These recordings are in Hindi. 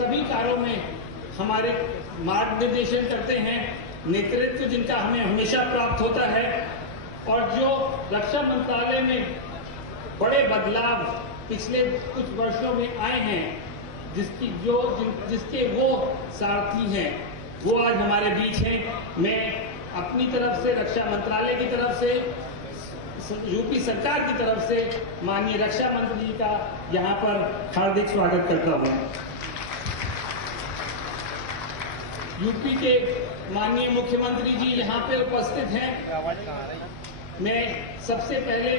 सभी कार्यों में हमारे मार्गदर्शन करते हैं, नेतृत्व जिनका हमें हमेशा प्राप्त होता है, और जो रक्षा मंत्रालय में बड़े बदलाव पिछले कुछ वर्षों में आए हैं, जिसके वो सारथी हैं, वो आज हमारे बीच हैं। मैं अपनी तरफ से, रक्षा मंत्रालय की तरफ से, यूपी सरकार की तरफ से माननीय रक्षा मंत्री जी का यहाँ पर हार्दिक स्वागत करता हूँ। यूपी के माननीय मुख्यमंत्री जी यहाँ पे उपस्थित हैं। मैं सबसे पहले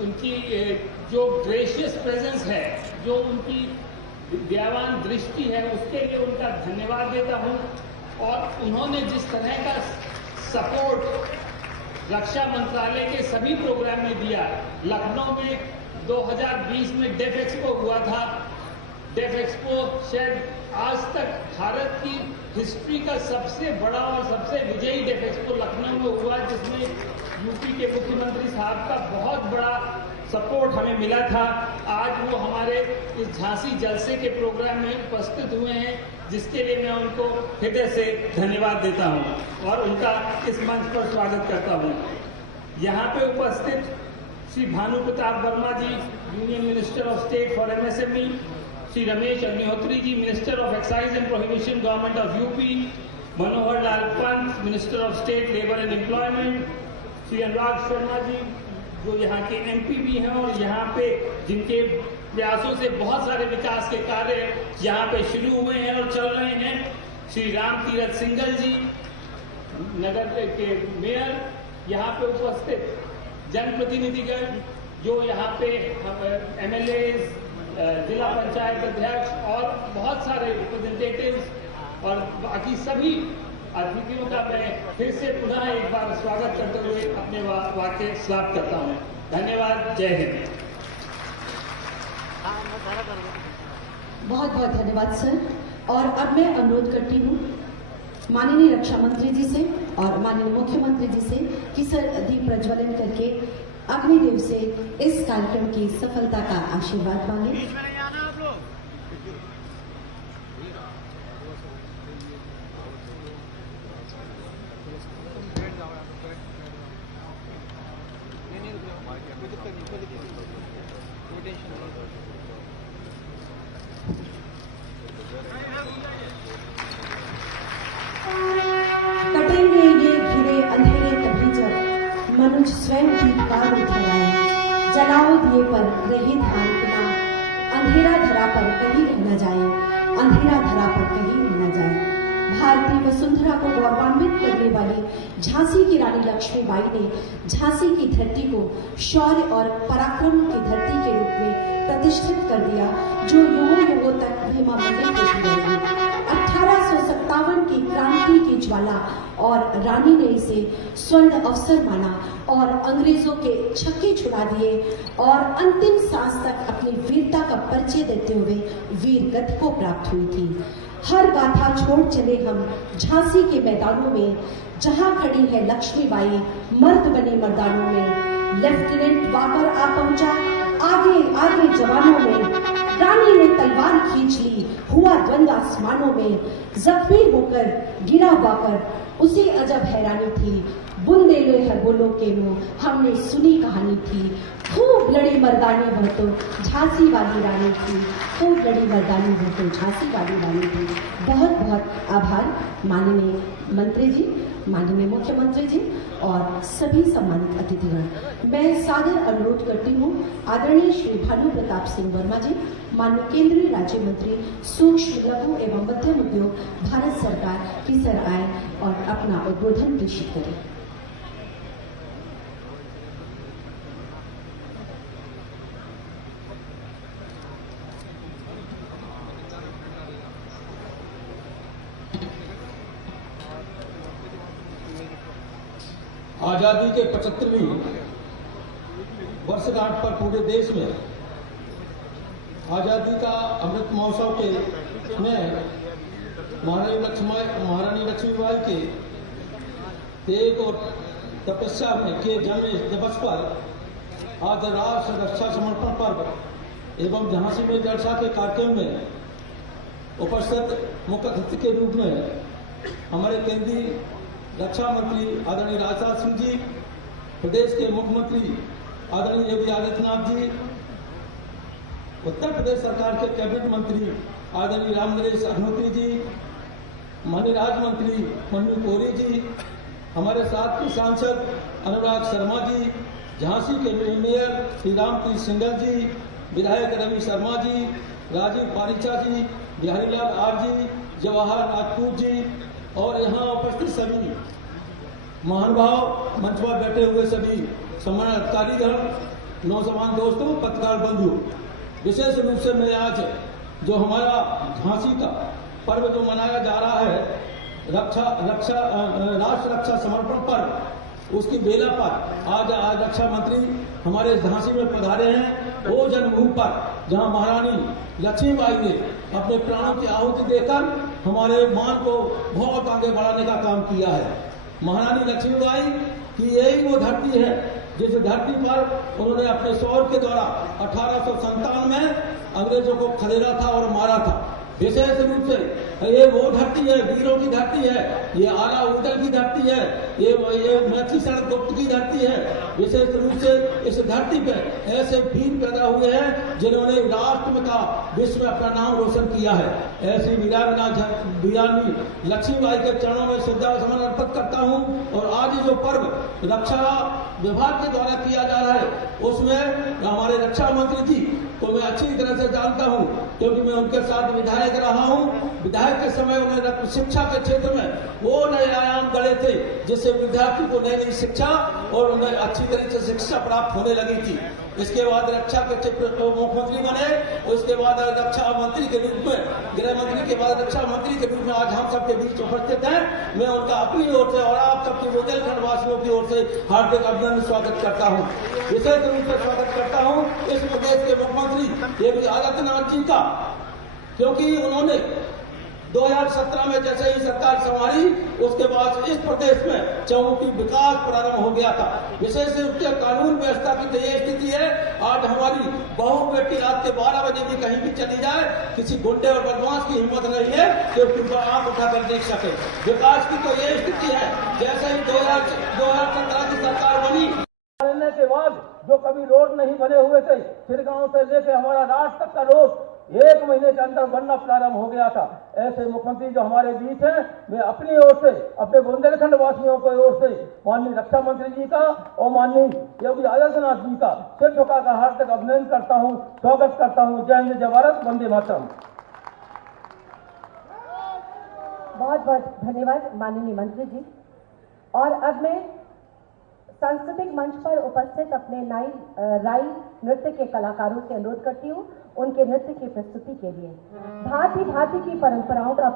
उनकी जो ग्रेशियस प्रेजेंस है, जो उनकी विद्यावान दृष्टि है, उसके लिए उनका धन्यवाद देता हूं। और उन्होंने जिस तरह का सपोर्ट रक्षा मंत्रालय के सभी प्रोग्राम में दिया, लखनऊ में 2020 में डेफ एक्सपो हुआ था। डेफ एक्सपो शायद आज तक भारत की हिस्ट्री का सबसे बड़ा और सबसे विजयी डेफ एक्सपो लखनऊ में हुआ, जिसमें यूपी के मुख्यमंत्री साहब का बहुत बड़ा सपोर्ट हमें मिला था। आज वो हमारे इस झांसी जलसे के प्रोग्राम में उपस्थित हुए हैं, जिसके लिए मैं उनको हृदय से धन्यवाद देता हूं और उनका इस मंच पर स्वागत करता हूं। यहाँ पे उपस्थित Shri Bhanu Pratap Verma ji, union minister of state for MSME, Shri Ramesh Agnihotri ji, minister of excise and prohibition, government of UP, Manohar Lal Pant, minister of state labour and employment, Shri Anurag Sharma ji, जो यहाँ के एमपी भी हैं और यहाँ पे जिनके प्रयासों से बहुत सारे विकास के कार्य यहाँ पे शुरू हुए हैं और चल रहे हैं, श्री राम तीरथ सिंघल जी, नगर के मेयर, यहाँ पे उपस्थित जनप्रतिनिधिगण, जो यहाँ पे एमएलए, जिला पंचायत अध्यक्ष और बहुत सारे रिप्रेजेंटेटिव्स और बाकी सभी अतिथियों का मैं फिर से पुनः एक बार स्वागत करते हुए अपने वाक्य समाप्त करता हूँ। धन्यवाद। जय हिंद। बहुत बहुत धन्यवाद सर। और अब मैं अनुरोध करती हूँ माननीय रक्षा मंत्री जी से और माननीय मुख्यमंत्री जी से कि सर दीप प्रज्वलन करके अग्निदेव से इस कार्यक्रम की सफलता का आशीर्वाद मांगे। कटेंगे ये घिरे अंधेरे तभी जब मनुष्य स्वयं दीपदार उठलाए, जलाओ दिए पर रही ध्यान बिना, अंधेरा धरा पर कहीं रह न जाए, अंधेरा धरा पर कहीं रह न जाए। भारतीय वसुंधरा को गौरवान्वित करने वाली झांसी की रानी लक्ष्मीबाई ने झांसी की धरती को शौर्य और पराक्रम की धरती के रूप में प्रतिष्ठित कर दिया, जो युगों युगों तक महिमा बने होती रहेगी। 1857 की क्रांति की ज्वाला और रानी ने इसे स्वर्ण अवसर माना और अंग्रेजों के छक्के छुड़ा दिए और अंतिम सांस तक अपनी वीरता का परिचय देते हुए वीर गति को प्राप्त हुई थी। हर गाथा छोड़ चले हम झांसी के मैदानों में, जहां खड़ी है लक्ष्मीबाई मर्द बने मर्दानों में। लेफ्टिनेंट वाकर आ पहुंचा आगे आगे जवानों में, रानी ने तलवार खींच ली, हुआ द्वंद्व आसमानों में। जख्मी होकर गिरा वाकर, उसे अजब हैरानी थी, बुंदे लो है बोलो के मुंह, हमने सुनी कहानी थी। खूब लड़ी मर्दानी वह तो झांसी वाली रानी थी, खूब लड़ी मर्दानी वह तो झांसी वाली रानी थी। बहुत बहुत आभार माननीय मंत्री जी, माननीय मुख्यमंत्री जी और सभी सम्मानित अतिथिगण। मैं सादर अनुरोध करती हूँ आदरणीय श्री भानु प्रताप सिंह वर्मा जी, माननीय केंद्रीय राज्य मंत्री सूक्ष्म लघु एवं मध्यम उद्योग भारत सरकार की सर आए और अपना उद्बोधन प्रेषित करें। आजादी के 75वीं वर्षगांठ पर पूरे देश में आजादी का अमृत महोत्सव के में महारानी लक्ष्मीबाई के तेग और तपस्या में के जन्म दिवस पर आज राष्ट्र रक्षा समर्पण पर्व एवं झांसी में चर्चा के कार्यक्रम में उपस्थित मुख्य अतिथि के रूप में हमारे केंद्रीय रक्षा मंत्री आदरणीय राजनाथ सिंह जी, प्रदेश के मुख्यमंत्री आदरणीय योगी आदित्यनाथ जी, उत्तर प्रदेश सरकार के कैबिनेट मंत्री आदरणीय रामनरेश अग्निहोत्री जी, माननीय राज्य मंत्री मन्नू कोरी जी, हमारे साथ के सांसद अनुराग शर्मा जी, झांसी के मेयर श्री रामप्रीत सिंघल जी, विधायक रवि शर्मा जी, राजीव पारिचा जी, बिहारीलाल आर जी, जवाहर राजपूत जी और यहाँ उपस्थित सभी महानुभाव, मंच पर बैठे हुए सभी सम्मानित अधिकारीगण, नौजवान दोस्तों, पत्रकार बंधु, विशेष रूप से मैं आज जो हमारा झांसी का पर्व जो मनाया जा रहा है राष्ट्र रक्षा समर्पण पर्व, उसकी बेला पर आज रक्षा मंत्री हमारे झांसी में पधारे हैं। वो जन्मभूमि पर जहां महारानी लक्ष्मीबाई ने अपने प्राणों की आहुति देकर हमारे मान को बहुत आगे बढ़ाने का काम किया है। महारानी लक्ष्मीबाई की यही वो धरती है जिस धरती पर उन्होंने अपने शौर्य के द्वारा 1857 में अंग्रेजों को खदेड़ा था और मारा था। विशेष रूप से ये वो धरती है, वीरों की धरती है, ये आला उदल की धरती है, ये मैथिली शरण गुप्त की धरती है। विशेष रूप से इस धरती पे ऐसे वीर पैदा हुए हैं जिन्होंने राष्ट्र का विश्व में अपना नाम रोशन किया है। ऐसी वीरानी लक्ष्मीबाई के चरणों में श्रद्धा सुमन अर्पित करता हूँ। और आज जो पर्व रक्षा विभाग के द्वारा किया जा रहा है उसमें हमारे रक्षा मंत्री जी को मैं अच्छी तरह से जानता हूँ, क्योंकि मैं उनके साथ विधायक रहा हूँ। विधायक के समय उन्होंने शिक्षा के क्षेत्र में वो नए आयाम गढ़े थे जिससे विद्यार्थी को नई नई शिक्षा और उन्हें अच्छी तरीके से शिक्षा प्राप्त होने लगी थी। इसके बाद रक्षा के क्षेत्र में मुख्यमंत्री बने, उसके बाद रक्षा मंत्री के रूप में, गृह मंत्री के बाद रक्षा मंत्री के रूप में आज हम सबके बीच उपस्थित हैं। मैं उनका अपनी ओर से और आप सबके बुंदेलखंड वासियों की ओर से हार्दिक अभिनंदन स्वागत करता हूँ। विशेष रूप से स्वागत करता हूँ इस प्रदेश के मुख्यमंत्री योगी आदित्यनाथ जी का, क्योंकि उन्होंने 2017 में जैसे ही सरकार संभाली उसके बाद इस प्रदेश में चहुमुखी विकास प्रारंभ हो गया था। विशेष रूप से कानून व्यवस्था की तो ये स्थिति है, आज हमारी बहू बेटी रात के 12 बजे भी कहीं भी चली जाए, किसी गुंडे और बदमाश की हिम्मत नहीं है कि उसकी आंख उठाकर देख सके। विकास की तो ये स्थिति है, जैसे ही 2017 की सरकार बनी के बाद जो कभी रोड नहीं बने हुए थे, चिरगांव से लेकर हमारा राष्ट्र तक का रोड 1 महीने के अंदर बनना प्रारंभ हो गया था। ऐसे मुख्यमंत्री जो हमारे बीच हैं, मैं अपनी ओर से, अपने बुंदेलखंड वासियों की ओर से माननीय रक्षा मंत्री जी का और माननीय योगी आदित्यनाथ जी का सिर झुका का हार्दिक अभिनंदन करता हूं, स्वागत करता हूं। जय हिंद, जय भारत, वंदे मातरम। बहुत बहुत धन्यवाद माननीय मंत्री जी। और अब मैं सांस्कृतिक मंच पर उपस्थित अपने राई नृत्य के कलाकारों से अनुरोध करती हूँ उनके नृत्य की प्रस्तुति के लिए। भांति भांति की परंपराओं का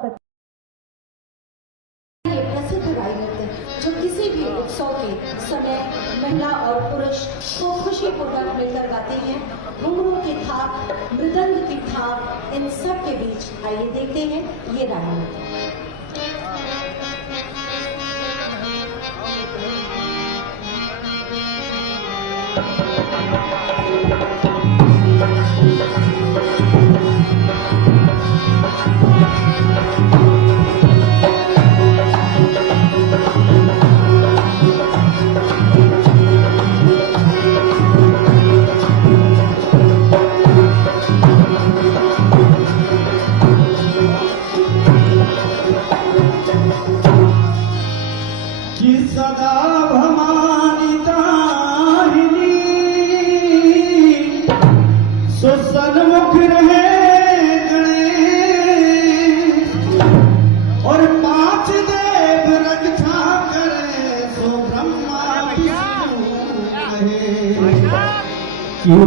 ये प्रसिद्ध राई नृत्य जो किसी भी उत्सव के समय महिला और पुरुष को खुशीपूर्वक मिलकर गाते हैं। घुंघरू की थाप, मृदंग की थाप, इन सब के बीच आइए देखते हैं ये राई नृत्य।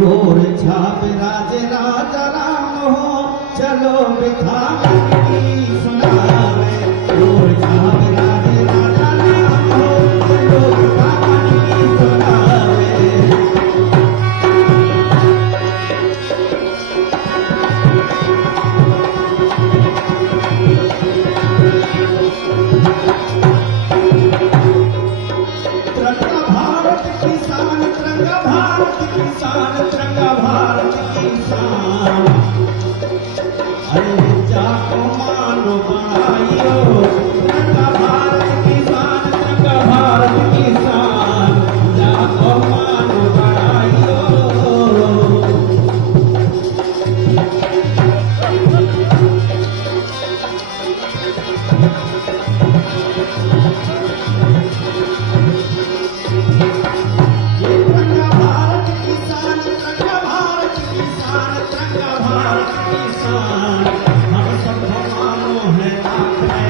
और छाप राज राजा राम हो, चलो बिठा सुनावे। और छाप राज राजा राम हो, चलो बिठा सुनावे। तिरंगा भारत किसान, तिरंगा भारत किसान, तिरंगा भारत किसान। अरे जाको मानो बनाइयो तिरंगा भारत की शान, तिरंगा भारत की शान, जाको मानो बनाइयो। ये तिरंगा भारत की शान, तिरंगा भारत की शान, तिरंगा भारत की शान, हम सबको मानो है आंखें,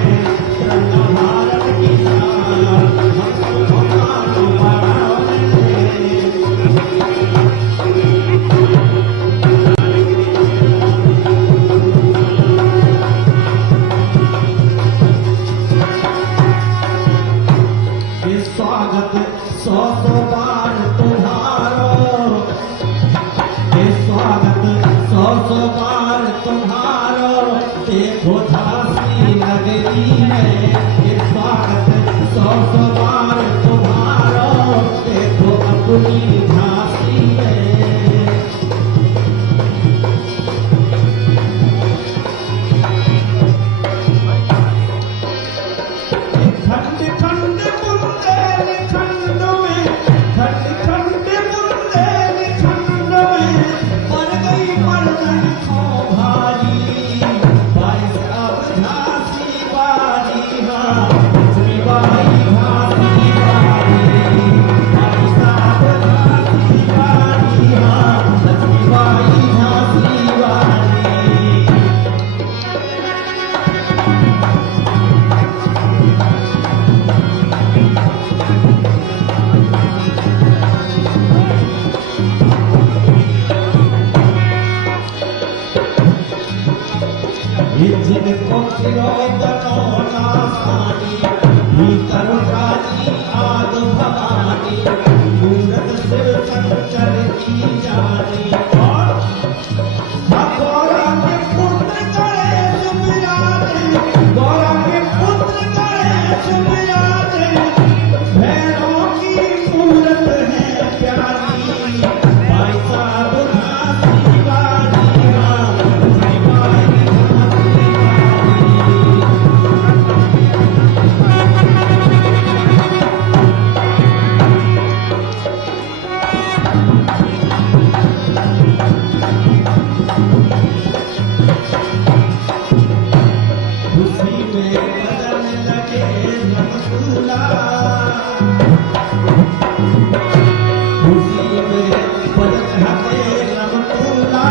तिरंगा भारत की शान, हम सबको मानो बढ़ावे। ये स्वागत सौ सौ बार तुम्हारो, ये स्वागत सौ सौ बार तुम्हारो, देखो झांसी नगरी में, ये स्वागत सौ सौ बार तुम्हारो, देखो अपनी झांसी में। खंड खंड बुंदेलखंड में, खंड खंड बुंदेलखंड में, पड़ गई मर्दन को भारी, भाई साहब झांसी वाली, हाँ लक्ष्मी बाई झांसी वाली, भाई साहब झांसी वाली, हाँ लक्ष्मी बाई झांसी वाली। जिनको चिरोदनोना सानी, भीतर राजी आद भवानी, मूरत शिव चंचल की जानी, और गौरा के पुत्र गणेश विराजे, गौरा के पुत्र गणेश विराजे, भैरवों की मूरत है प्यारी, भाई साहब झांसी वाली, हाँ लक्ष्मी बाई झांसी खुशी में बदन लगे रमतुला, खुशी में बदन लगे रमतुला,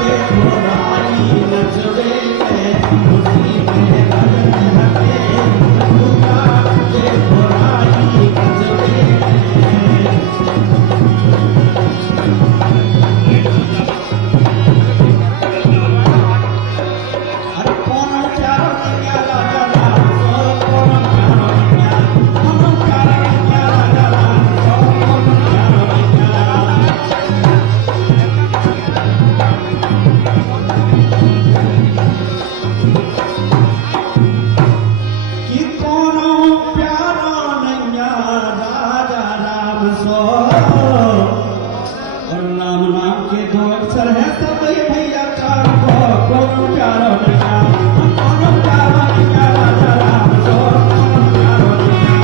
देखो रानी नचवे में, खुशी में बदन लगे रमतुला, देखो रानी नचवे में। अरे कौन प्यारो नैया राजा राम सो, कौन प्यारो नैया, कौन प्यारो नैया राजा राम सो, कौन प्यारो नैया। कि कौन प्यारो नैया राजा राम सो, और राम नाम के दो अक्षर है सब ये भैया चार को, कौन प्यारो नैया, कौन प्यारो नैया राजा राम सो, कौन प्यारो नैया।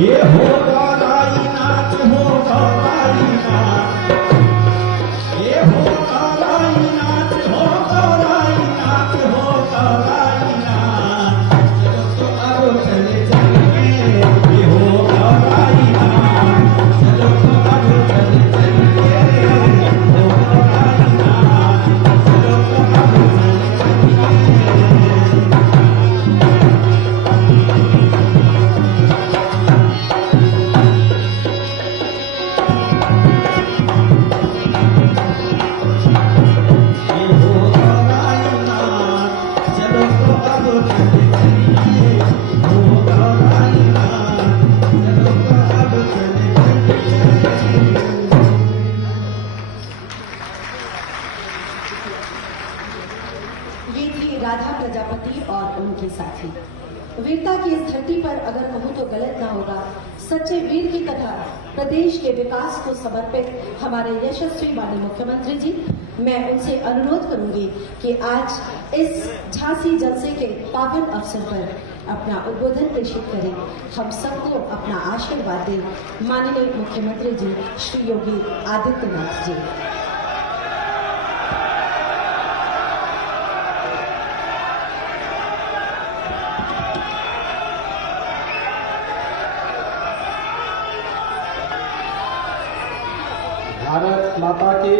ये हो गौराई नाच, हो गौराई नाच, ये हो गौराई नाच, हो गौराई नाच, हो गौराई नाच, चलो तो अब चले चलिए, ये हो गौराई नाच, चलो तो अब चले चलिए, हो गौराई नाच, चलो तो अब चले चलिए। ये थी राधा प्रजापति और उनके साथी। वीरता की इस धरती पर अगर कहूँ तो गलत ना होगा, सच्चे वीर की तरह प्रदेश के विकास को समर्पित हमारे यशस्वी माननीय मुख्यमंत्री जी, मैं उनसे अनुरोध करूंगी कि आज इस झांसी जलसे के पावन अवसर पर अपना उद्बोधन प्रेषित करें। हम सबको अपना आशीर्वाद दें। माननीय मुख्यमंत्री जी श्री योगी आदित्यनाथ जी। भारत माता की,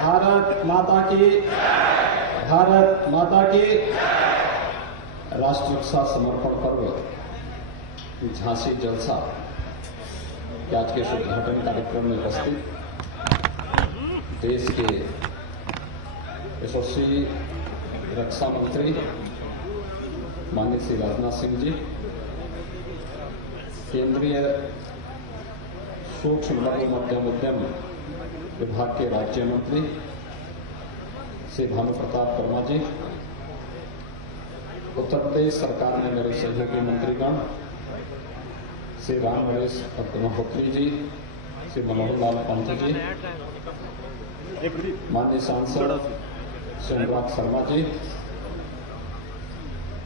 भारत माता की, भारत माता की। राष्ट्र रक्षा समर्पण पर्व झांसी जलसा के आज के उद्घाटन कार्यक्रम में उपस्थित देश के यशस्वी रक्षा मंत्री माननीय श्री राजनाथ सिंह जी, केंद्रीय सूक्ष्म लघु मध्यम उद्यम विभाग के राज्य मंत्री श्री भानु प्रताप वर्मा जी, उत्तर प्रदेश सरकार में मेरे सहयोगी मंत्रीगण श्री राम नरेश महोत्री जी, श्री मनोहर लाल पंत जी, माननीय सांसद श्री अनुराग शर्मा जी,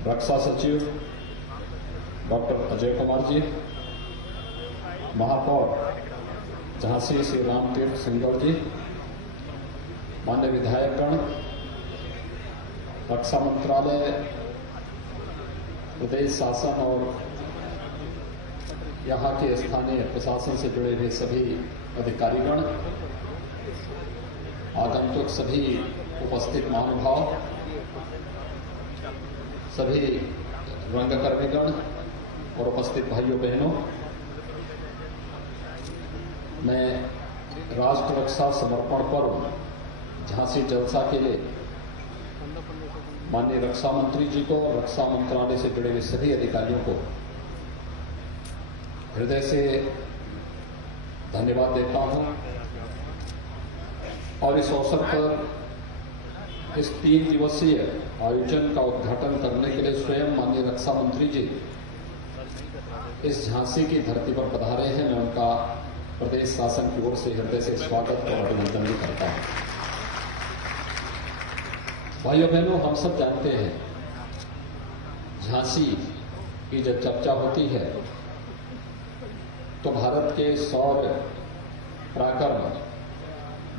रक्षा सचिव डॉक्टर अजय कुमार जी, महापौर झांसी श्री राम तीर्थ सिंगल जी, माननीय विधायकगण, रक्षा मंत्रालय, प्रदेश शासन और यहाँ के स्थानीय प्रशासन से जुड़े हुए सभी अधिकारीगण, आगंतुक सभी उपस्थित महानुभाव, सभी रंगकर्मीगण और उपस्थित भाइयों बहनों, मैं राष्ट्र रक्षा समर्पण पर्व झांसी जलसा के लिए माननीय रक्षा मंत्री जी को, रक्षा मंत्रालय से जुड़े हुए सभी अधिकारियों को हृदय से धन्यवाद देता हूं और इस अवसर पर इस 3 दिवसीय आयोजन का उद्घाटन करने के लिए स्वयं माननीय रक्षा मंत्री जी इस झांसी की धरती पर पधारे हैं। मैं उनका प्रदेश शासन की ओर से हृदय से स्वागत और अभिनंदन भी करता हूं। भाइयों बहनों, हम सब जानते हैं झांसी की जब चर्चा होती है तो भारत के शौर्य, पराक्रम,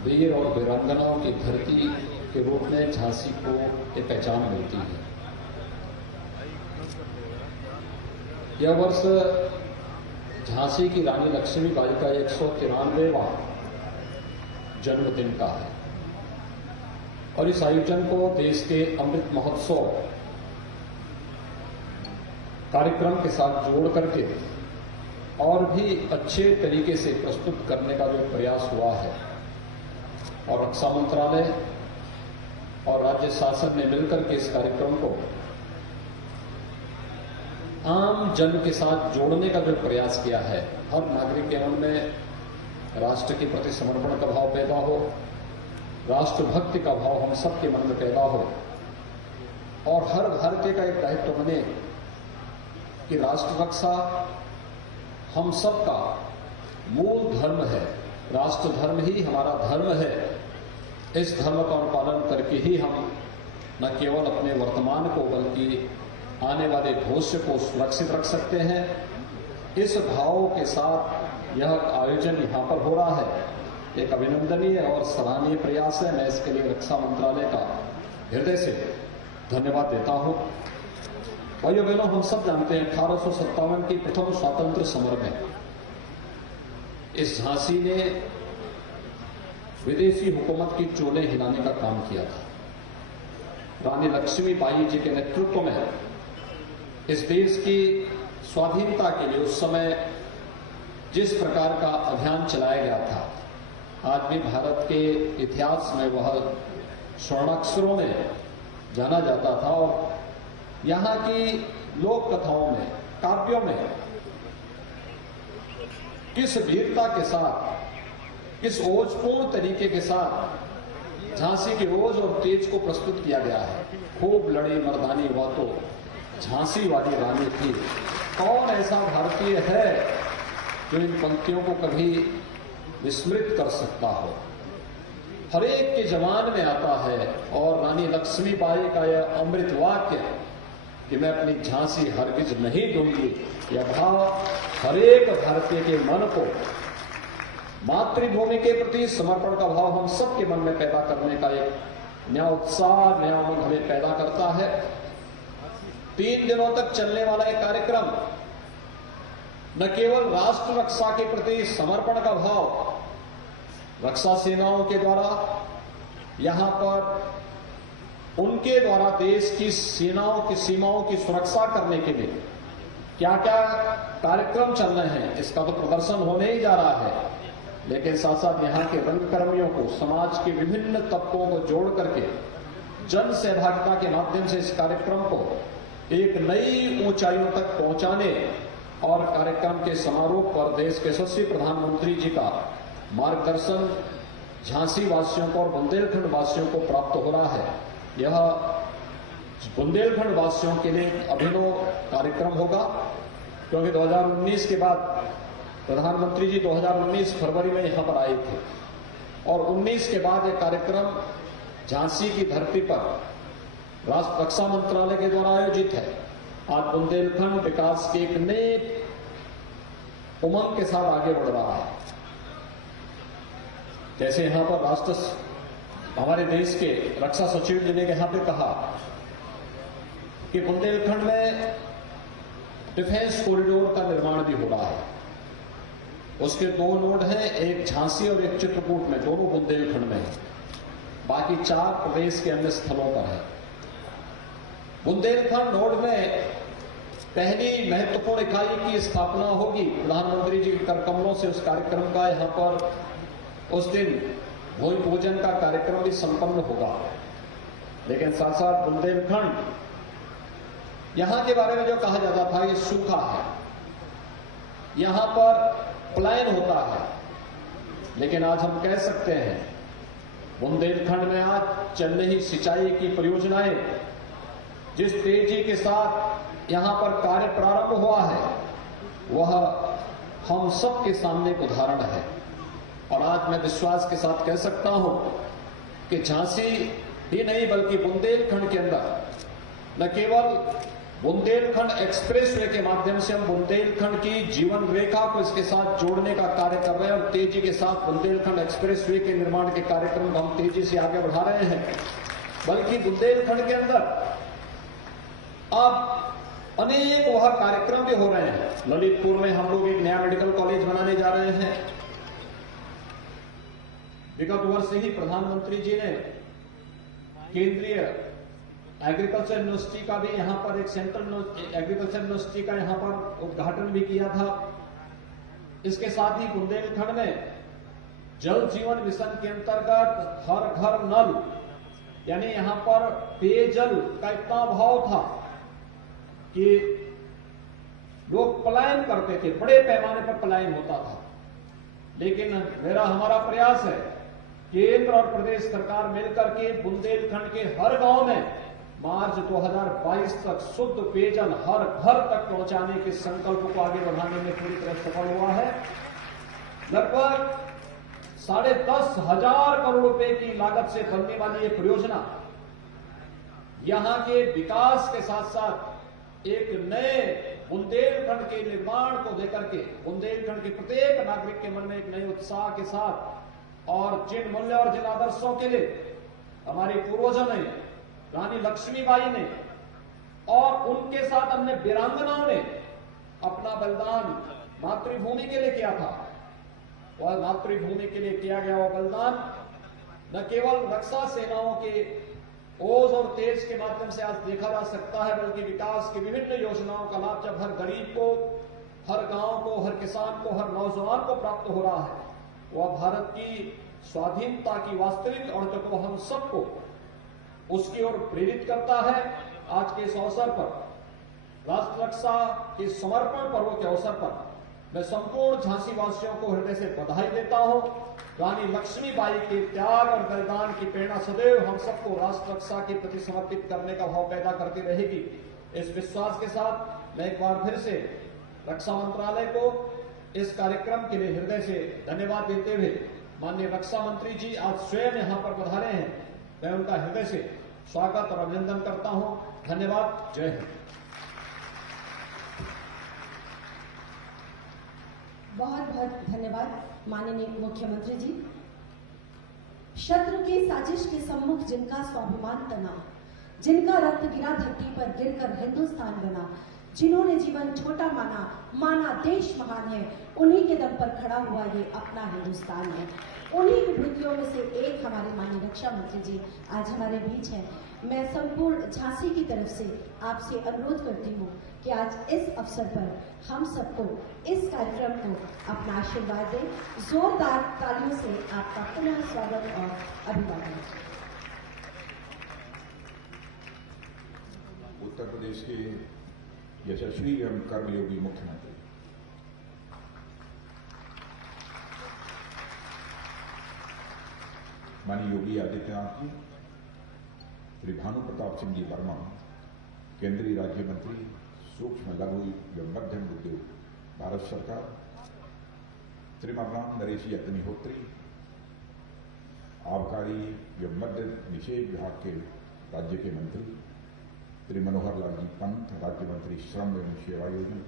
वीर और वीरांगनाओं की धरती के रूप में झांसी को एक पहचान मिलती है। यह वर्ष झांसी की रानी लक्ष्मीबाई का 193वां जन्मदिन का है और इस आयोजन को देश के अमृत महोत्सव कार्यक्रम के साथ जोड़ करके और भी अच्छे तरीके से प्रस्तुत करने का जो प्रयास हुआ है और रक्षा मंत्रालय और राज्य शासन ने मिलकर के इस कार्यक्रम को आम जन के साथ जोड़ने का जो प्रयास किया है, हर नागरिक के मन में राष्ट्र के प्रति समर्पण का भाव पैदा हो, राष्ट्रभक्ति का भाव हम सबके मन में पैदा हो और हर भारतीय का एक दायित्व बने कि राष्ट्र रक्षा हम सबका मूल धर्म है। राष्ट्र धर्म ही हमारा धर्म है। इस धर्म का अनुपालन करके ही हम न केवल अपने वर्तमान को बल्कि आने वाले भविष्य को सुरक्षित रख सकते हैं। इस भाव के साथ यह आयोजन यहाँ पर हो रहा है, एक अभिनंदनीय और सराहनीय प्रयास है। मैं इसके लिए रक्षा मंत्रालय का हृदय से धन्यवाद देता हूँ। भाइयों बहनों, हम सब जानते हैं 1857 की प्रथम स्वातंत्र समर में इस झांसी ने विदेशी हुकूमत की चोलें हिलाने का काम किया था। रानी लक्ष्मीबाई जी के नेतृत्व में इस देश की स्वाधीनता के लिए उस समय जिस प्रकार का अभियान चलाया गया था, आज भी भारत के इतिहास में वह स्वर्णाक्षरों में जाना जाता था और यहाँ की लोक कथाओं में, काव्यों में किस वीरता के साथ, किस ओजपूर्ण तरीके के साथ झांसी के ओज और तेज को प्रस्तुत किया गया है। खूब लड़ी मर्दानी बातों, झांसी वाली रानी थी। कौन ऐसा भारतीय है जो इन पंक्तियों को कभी विस्मृत कर सकता हो? हर एक के जवान में आता है। और रानी लक्ष्मीबाई का यह अमृत वाक्य कि मैं अपनी झांसी हरगिज नहीं दूंगी, यह भाव हर एक भारतीय के मन को मातृभूमि के प्रति समर्पण का भाव हम सबके मन में पैदा करने का एक नया उत्साह, नया उमंग हमें पैदा करता है। 3 दिनों तक चलने वाला यह कार्यक्रम न केवल राष्ट्र रक्षा के प्रति समर्पण का भाव, रक्षा सेनाओं के द्वारा यहां पर उनके द्वारा देश की सेनाओं की सीमाओं की सुरक्षा करने के लिए क्या क्या कार्यक्रम चल रहे हैं इसका तो प्रदर्शन होने ही जा रहा है, लेकिन साथ साथ यहाँ के रंगकर्मियों को, समाज के विभिन्न तबकों को जोड़ करके जन सहभागिता के माध्यम से इस कार्यक्रम को एक नई ऊंचाइयों तक पहुंचाने और कार्यक्रम के समारोह पर देश के यशस्वी प्रधानमंत्री जी का मार्गदर्शन झांसी वासियों को और बुंदेलखंड वासियों को प्राप्त हो रहा है। यह बुंदेलखंड वासियों के लिए एक अभिनव कार्यक्रम होगा, क्योंकि 2019 के बाद प्रधानमंत्री जी 2019 फरवरी में यहां पर आए थे और 19 के बाद यह कार्यक्रम झांसी की धरती पर राष्ट्र रक्षा मंत्रालय के द्वारा आयोजित है। आज बुंदेलखंड विकास के एक नए उमंग के साथ आगे बढ़ रहा है। जैसे यहां पर राष्ट्र हमारे देश के रक्षा सचिव जी ने यहां पे कहा कि बुंदेलखंड में डिफेंस कॉरिडोर का निर्माण भी हो रहा है। उसके 2 नोड हैं, एक झांसी और एक चित्रकूट में, दोनों बुंदेलखंड में है। बाकी 4 प्रदेश के अन्य स्थलों पर है। बुंदेलखंड नोड में पहली महत्वपूर्ण इकाई की स्थापना होगी। प्रधानमंत्री जी के कर कमलों से उस कार्यक्रम का यहां पर उस दिन भूमि पूजन का कार्यक्रम भी संपन्न होगा। लेकिन साथ साथ बुंदेलखंड यहां के बारे में जो कहा जाता था ये सूखा है, यहां पर पलायन होता है, लेकिन आज हम कह सकते हैं बुंदेलखंड में आज चल रही सिंचाई की परियोजनाएं जिस तेजी के साथ यहां पर कार्य प्रारंभ हुआ है वह हम सब के सामने एक उदाहरण है। और आज मैं विश्वास के साथ कह सकता हूं कि झांसी ही नहीं बल्कि बुंदेलखंड के अंदर न केवल बुंदेलखंड एक्सप्रेसवे के माध्यम से हम बुंदेलखंड की जीवन रेखा को इसके साथ जोड़ने का कार्य कर रहे हैं और तेजी के साथ बुंदेलखंड एक्सप्रेसवे के निर्माण के कार्यक्रम को हम तेजी से आगे बढ़ा रहे हैं, बल्कि बुंदेलखंड के अंदर अब अनेक वह कार्यक्रम भी हो रहे हैं। ललितपुर में हम लोग एक नया मेडिकल कॉलेज बनाने जा रहे हैं। विगत वर्ष ही प्रधानमंत्री जी ने केंद्रीय एग्रीकल्चर यूनिवर्सिटी का भी यहां पर एक सेंट्रल एग्रीकल्चर यूनिवर्सिटी का यहां पर उद्घाटन भी किया था। इसके साथ ही बुंदेलखंड में जल जीवन मिशन के अंतर्गत हर घर नल, यानी यहां पर पेयजल का इतना अभाव था कि लोग पलायन करते थे, बड़े पैमाने पर पलायन होता था। लेकिन हमारा प्रयास है केंद्र और प्रदेश सरकार मिलकर के बुंदेलखंड के हर गांव में मार्च 2022 तक शुद्ध पेयजल हर घर तक पहुंचाने के संकल्प को आगे बढ़ाने में पूरी तरह सफल हुआ है। लगभग 10,500 करोड़ रुपए की लागत से बनने वाली ये परियोजना यहां के विकास के साथ साथ एक नए बुंदेलखंड के निर्माण को लेकर के बुंदेलखंड के प्रत्येक नागरिक के मन में एक नए उत्साह के साथ और जिन मूल्य और जिन आदर्शों के लिए हमारे पूर्वजों ने, रानी लक्ष्मीबाई ने और उनके साथ अन्य वीरांगनाओं ने अपना बलिदान मातृभूमि के लिए किया था, वह मातृभूमि के लिए किया गया वह बलिदान न केवल रक्षा सेनाओं के ओज और तेज के माध्यम से आज देखा जा सकता है, बल्कि विकास की विभिन्न योजनाओं का लाभ जब हर गरीब को, हर गांव को, हर किसान को, हर नौजवान को प्राप्त हो रहा है, वह भारत की स्वाधीनता की वास्तविक अर्थों को हम सबको उसकी ओर प्रेरित करता है। आज के इस अवसर पर राष्ट्र रक्षा के समर्पण पर्व के अवसर पर मैं संपूर्ण झांसी वासियों को हृदय से बधाई देता हूं। रानी लक्ष्मीबाई के त्याग और बलिदान की प्रेरणा सदैव हम सबको राष्ट्र रक्षा के प्रति समर्पित करने का भाव पैदा करती रहेगी। इस विश्वास के साथ मैं एक बार फिर से रक्षा मंत्रालय को इस कार्यक्रम के लिए हृदय से धन्यवाद देते हुए माननीय रक्षा मंत्री जी आज स्वयं यहां पर पधारे हैं, मैं उनका हृदय से स्वागत और अभिनंदन करता हूं। धन्यवाद। जय हिंद। बहुत बहुत धन्यवाद माननीय मुख्यमंत्री जी। शत्रु की साजिश के सम्मुख जिनका स्वाभिमान तना, जिनका रक्त गिरा धरती पर गिरकर हिंदुस्तान बना, जिन्होंने जीवन छोटा माना देश महान है, उन्हीं के दम पर खड़ा हुआ ये अपना हिंदुस्तान है। उन्हीं विभूतियों में से एक हमारे माननीय रक्षा मंत्री जी आज हमारे बीच हैं। मैं संपूर्ण झांसी की तरफ से आपसे अनुरोध करती हूँ कि आज इस अवसर पर हम सबको इस कार्यक्रम को अपना आशीर्वाद दें। जोरदार तालियों से आपका पुनः स्वागत और अभिवादन। उत्तर प्रदेश के यशस्वी एवं कर्मयोगी मुख्यमंत्री माननीय योगी आदित्यनाथ जी, श्री भानु प्रताप सिंह जी वर्मा, केंद्रीय राज्य मंत्री सूक्ष्म लघु एवं मध्यम उद्योग भारत सरकार, श्रीमान नरेश अग्निहोत्री, आबकारी एवं मद्य निषेध विभाग के राज्य के मंत्री, श्री मनोहर लाल जी पंत, राज्य मंत्री श्रम एवं सेवायोजन,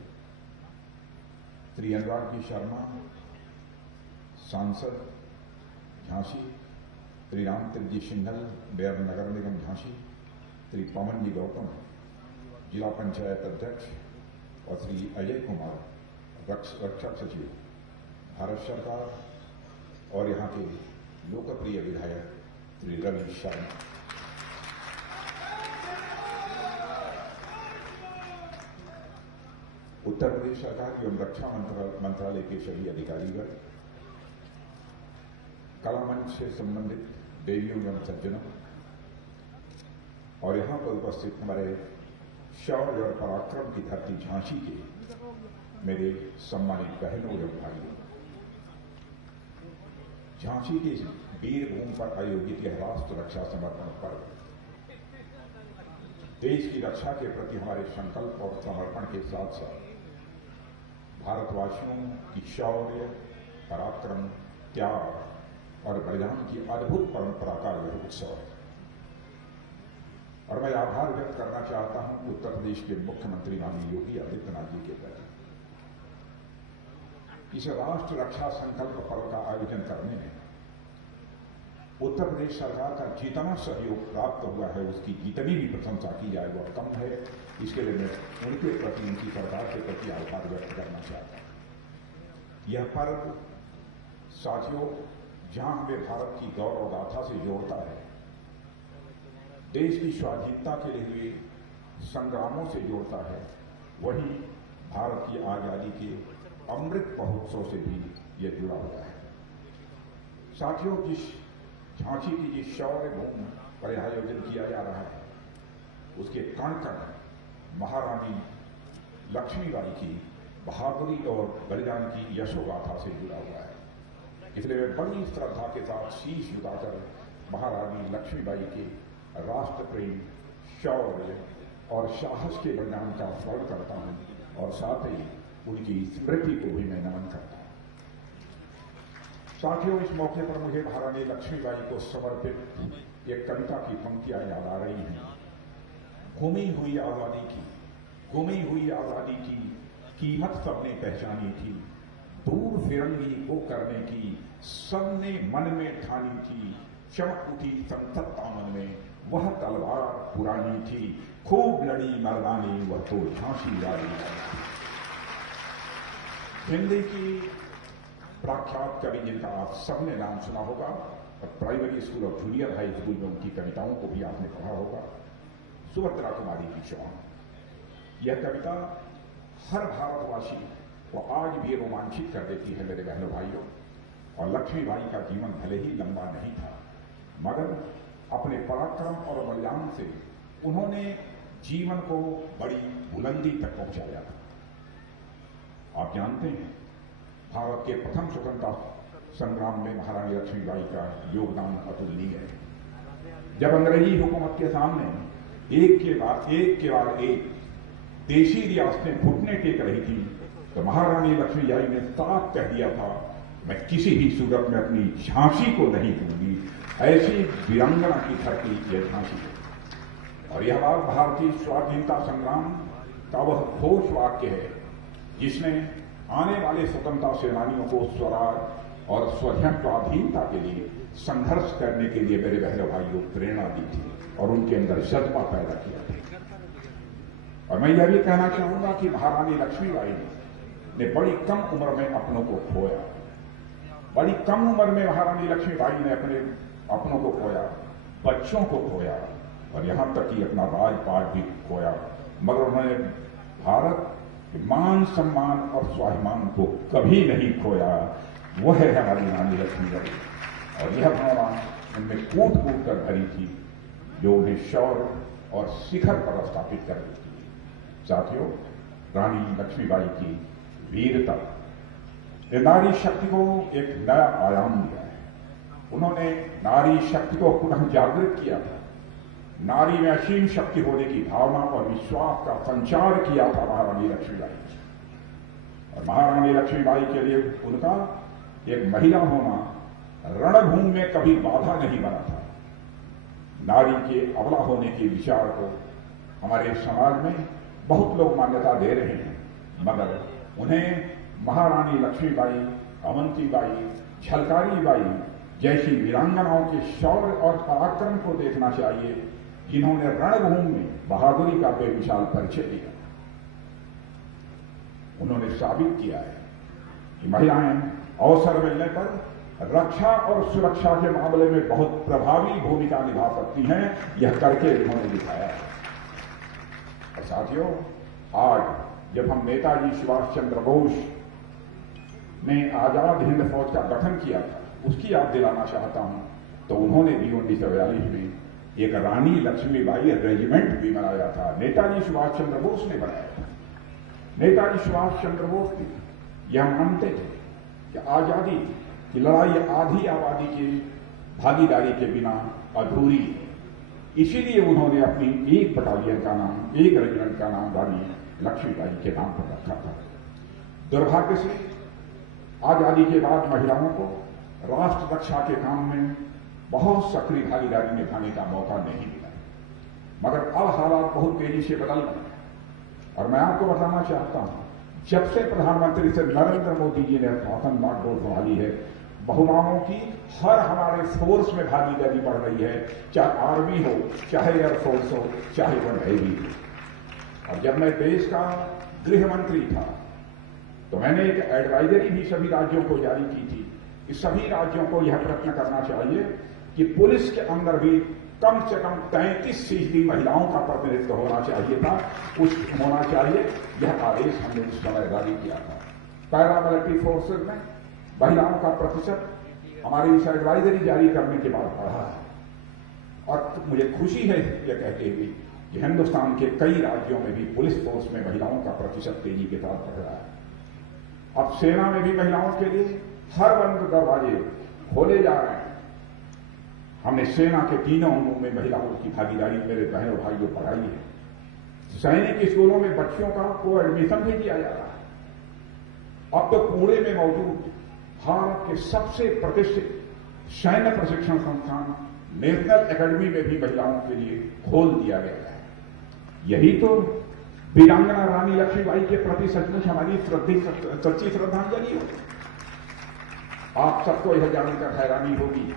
श्री अनुराग जी शर्मा, सांसद झांसी, श्री रामतीर्थ जी सिंघल, मेयर नगर निगम झांसी, श्री पवन जी गौतम, जिला पंचायत अध्यक्ष, और श्री अजय कुमार, रक्षक सचिव भारत सरकार, और यहाँ के लोकप्रिय विधायक श्री रवि शर्मा। उत्तर प्रदेश सरकार एवं रक्षा मंत्रालय के सभी अधिकारीगण, कला मंच से संबंधित देवियों एवं सज्जनों, और यहां पर उपस्थित हमारे शौर्य और पराक्रम की धरती झांसी के मेरे सम्मानित बहनों एवं भाइयों, झांसी के वीर भूमि पर आयोजित यह राष्ट्र रक्षा समर्पण पर्व देश की रक्षा के प्रति हमारे संकल्प और समर्पण के साथ साथ भारतवासियों की शौर्य, पराक्रम, त्याग और बलिदान की अद्भुत परंपरा का यह उत्सव है। और मैं आभार व्यक्त करना चाहता हूं उत्तर प्रदेश के मुख्यमंत्री माननीय योगी आदित्यनाथ जी के प्रति। इस राष्ट्र रक्षा संकल्प पर्व का आयोजन करने में उत्तर प्रदेश सरकार का जितना सहयोग प्राप्त हुआ है, उसकी जितनी भी प्रशंसा की जाए वह कम है। इसके लिए मैं उनके प्रति, उनकी सरकार के प्रति आभार व्यक्त करना चाहता हूं। यह पर्व साथियों जहां हमें भारत की गौरव गाथा से जोड़ता है, देश की स्वाधीनता के लिए हुए संग्रामों से जोड़ता है, वहीं भारत की आजादी के अमृत महोत्सव से भी यह जुड़ा हुआ है। साथियों, जिस झांसी की जिस शौर्य भूमि पर आयोजन किया जा रहा है, उसके कण कण महारानी लक्ष्मीबाई की बहादुरी और बलिदान की यशोगाथा से जुड़ा हुआ है। इसलिए मैं बड़ी श्रद्धा के साथ शीश झुकाकर महारानी लक्ष्मीबाई के राष्ट्र प्रेम, शौर्य और साहस के बलिदान का स्मरण करता हूं, और साथ ही उनकी स्मृति को भी मैं नमन करता हूं। साथियों, इस मौके पर मुझे महारानी लक्ष्मीबाई को समर्पित एक कविता की पंक्तियां याद आ रही हैं। गुमी हुई आजादी की कीमत सबने पहचानी थी, दूर फिरंगी को करने की सबने मन में ठानी थी, चमक उठी संसद दामन में वह तलवार पुरानी थी, खूब लड़ी मर्दानी वह तो झांसी रानी। हिंदी की प्रख्यात कवि जिनका आप सबने नाम सुना होगा और प्राइमरी स्कूल और जूनियर हाई स्कूल में उनकी कविताओं को भी आपने पढ़ा होगा, सुभद्रा कुमारी की चौहान। यह कविता हर भारतवासी को आज भी रोमांचित कर देती है मेरे बहनों भाइयों। और लक्ष्मीबाई का जीवन भले ही लंबा नहीं था, मगर अपने पराक्रम और बलिदान से उन्होंने जीवन को बड़ी बुलंदी तक पहुंचाया था। आप जानते हैं, भारत के प्रथम स्वतंत्रता संग्राम में महारानी लक्ष्मीबाई का योगदान अतुलनीय है। जब अंग्रेजी हुकूमत के सामने एक के बाद एक देशी रियासतें घुटने टेक रही थी तो महारानी लक्ष्मीबाई ने साफ कह दिया था, मैं किसी भी सूरत में अपनी झांसी को नहीं दूंगी। ऐसी वीरांगना की धरती यह झांसी है। और यह बात भारतीय स्वाधीनता संग्राम का वह ठोस वाक्य है जिसने आने वाले स्वतंत्रता सेनानियों को स्वराज और स्वाधीनता के लिए संघर्ष करने के लिए मेरे बहनों भाइयों प्रेरणा दी थी और उनके अंदर जज्बा पैदा किया था। और मैं यह भी कहना चाहूंगा कि महारानी लक्ष्मीबाई ने बड़ी कम उम्र में अपनों को खोया। बड़ी कम उम्र में महारानी लक्ष्मीबाई ने अपने अपनों को खोया, बच्चों को खोया और यहां तक कि अपना राजपाट भी खोया, मगर उन्होंने भारत के मान सम्मान और स्वाभिमान को कभी नहीं खोया। वह है हमारी रानी लक्ष्मीबाई और यह भावना उनमें कूद कूद कर भरी थी जो उन्हें शौर्य और शिखर पर स्थापित कर देती है। साथियों, रानी लक्ष्मीबाई की वीरता ने नारी शक्ति को एक नया आयाम दिया है। उन्होंने नारी शक्ति को पुनः जागृत किया था। नारी में असीम शक्ति होने की भावना और विश्वास का संचार किया था महारानी लक्ष्मीबाई। और महारानी लक्ष्मीबाई के लिए उनका एक महिला होना रणभूमि में कभी बाधा नहीं बना था। नारी के अबला होने के विचार को हमारे समाज में बहुत लोग मान्यता दे रहे हैं, मगर उन्हें महारानी लक्ष्मीबाई, अवंतीबाई, झलकारी बाई जैसी वीरांगनाओं के शौर्य और पराक्रम को देखना चाहिए जिन्होंने रणभूमि में बहादुरी का बेमिसाल परिचय दिया। उन्होंने साबित किया है कि महिलाएं अवसर मिलने पर रक्षा और सुरक्षा के मामले में बहुत प्रभावी भूमिका निभा सकती हैं। यह करके उन्होंने दिखाया है। और साथियों, आज जब हम नेताजी सुभाष चंद्र बोस ने आजाद हिंद फौज का गठन किया था, उसकी याद दिलाना चाहता हूं, तो उन्होंने भी 1942 में एक रानी लक्ष्मीबाई रेजिमेंट भी बनाया था। नेताजी सुभाष चंद्र बोस ने बनाया था। नेताजी सुभाष चंद्र बोस भी यह मानते थे कि आजादी की लड़ाई आधी आबादी की भागीदारी के बिना अधूरी है। इसीलिए उन्होंने अपनी एक बटालियन का नाम, एक रेजिमेंट का नाम रानी लक्ष्मीबाई के नाम पर रखा था। दुर्भाग्य से आजादी के बाद महिलाओं को राष्ट्र रक्षा के काम में बहुत सक्रिय भागीदारी निभाने का मौका नहीं मिला, मगर अब हालात बहुत तेजी से बदल रहे हैं। और मैं आपको बताना चाहता हूं, जब से प्रधानमंत्री से नरेंद्र मोदी जी ने शासन बागडोर संभाली है, बहुमाओं की हर हमारे फोर्स में भागीदारी बढ़ रही है, चाहे आर्मी हो, चाहे एयरफोर्स हो, चाहे वन नेवी हो। और जब मैं देश का गृह मंत्री था तो मैंने एक एडवाइजरी भी सभी राज्यों को जारी की थी कि सभी राज्यों को यह प्रयत्न करना चाहिए कि पुलिस के अंदर भी कम से कम 33% महिलाओं का प्रतिनिधित्व होना चाहिए था, कुछ होना चाहिए। यह आदेश हमने उस समय जारी किया था। पैरामिलिट्री फोर्सेज में महिलाओं का प्रतिशत हमारी इस एडवाइजरी जारी करने के बाद बढ़ा है। और मुझे खुशी है यह कहते हुए कि हिंदुस्तान के कई राज्यों में भी पुलिस फोर्स में महिलाओं का प्रतिशत तेजी के साथ बढ़ रहा है। अब सेना में भी महिलाओं के लिए हर बंद दरवाजे खोले जा रहे हैं। हमने सेना के तीनों अंगों में महिलाओं की भागीदारी मेरे बहनों भाइयों बढ़ाई है। सैनिक स्कूलों में बच्चियों का को एडमिशन भी किया जा रहा है। अब तो पुणे में मौजूद भारत के सबसे प्रतिष्ठित सैन्य प्रशिक्षण संस्थान नेशनल एकेडमी में भी महिलाओं के लिए खोल दिया गया है। यही तो वीरांगना रानी लक्ष्मीबाई के प्रति सचमुच हमारी सच्ची श्रद्धांजलि होगी। आप सबको यह जानकर हैरानी होगी,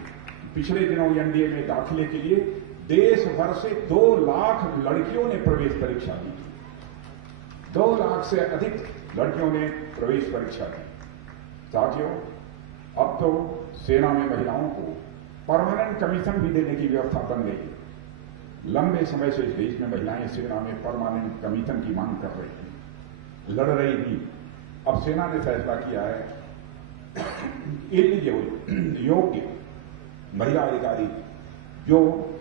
पिछले दिनों एनडीए में दाखिले के लिए देश भर से 2 लाख लड़कियों ने प्रवेश परीक्षा दी थी। 2 लाख से अधिक लड़कियों ने प्रवेश परीक्षा दी। साथियों, अब तो सेना में महिलाओं को परमानेंट कमीशन भी देने की व्यवस्था बन गई है। लंबे समय से इस देश में महिलाएं सेना में परमानेंट कमीशन की मांग कर रही थी, लड़ रही थी। अब सेना ने फैसला किया है योग्य महिला अधिकारी जो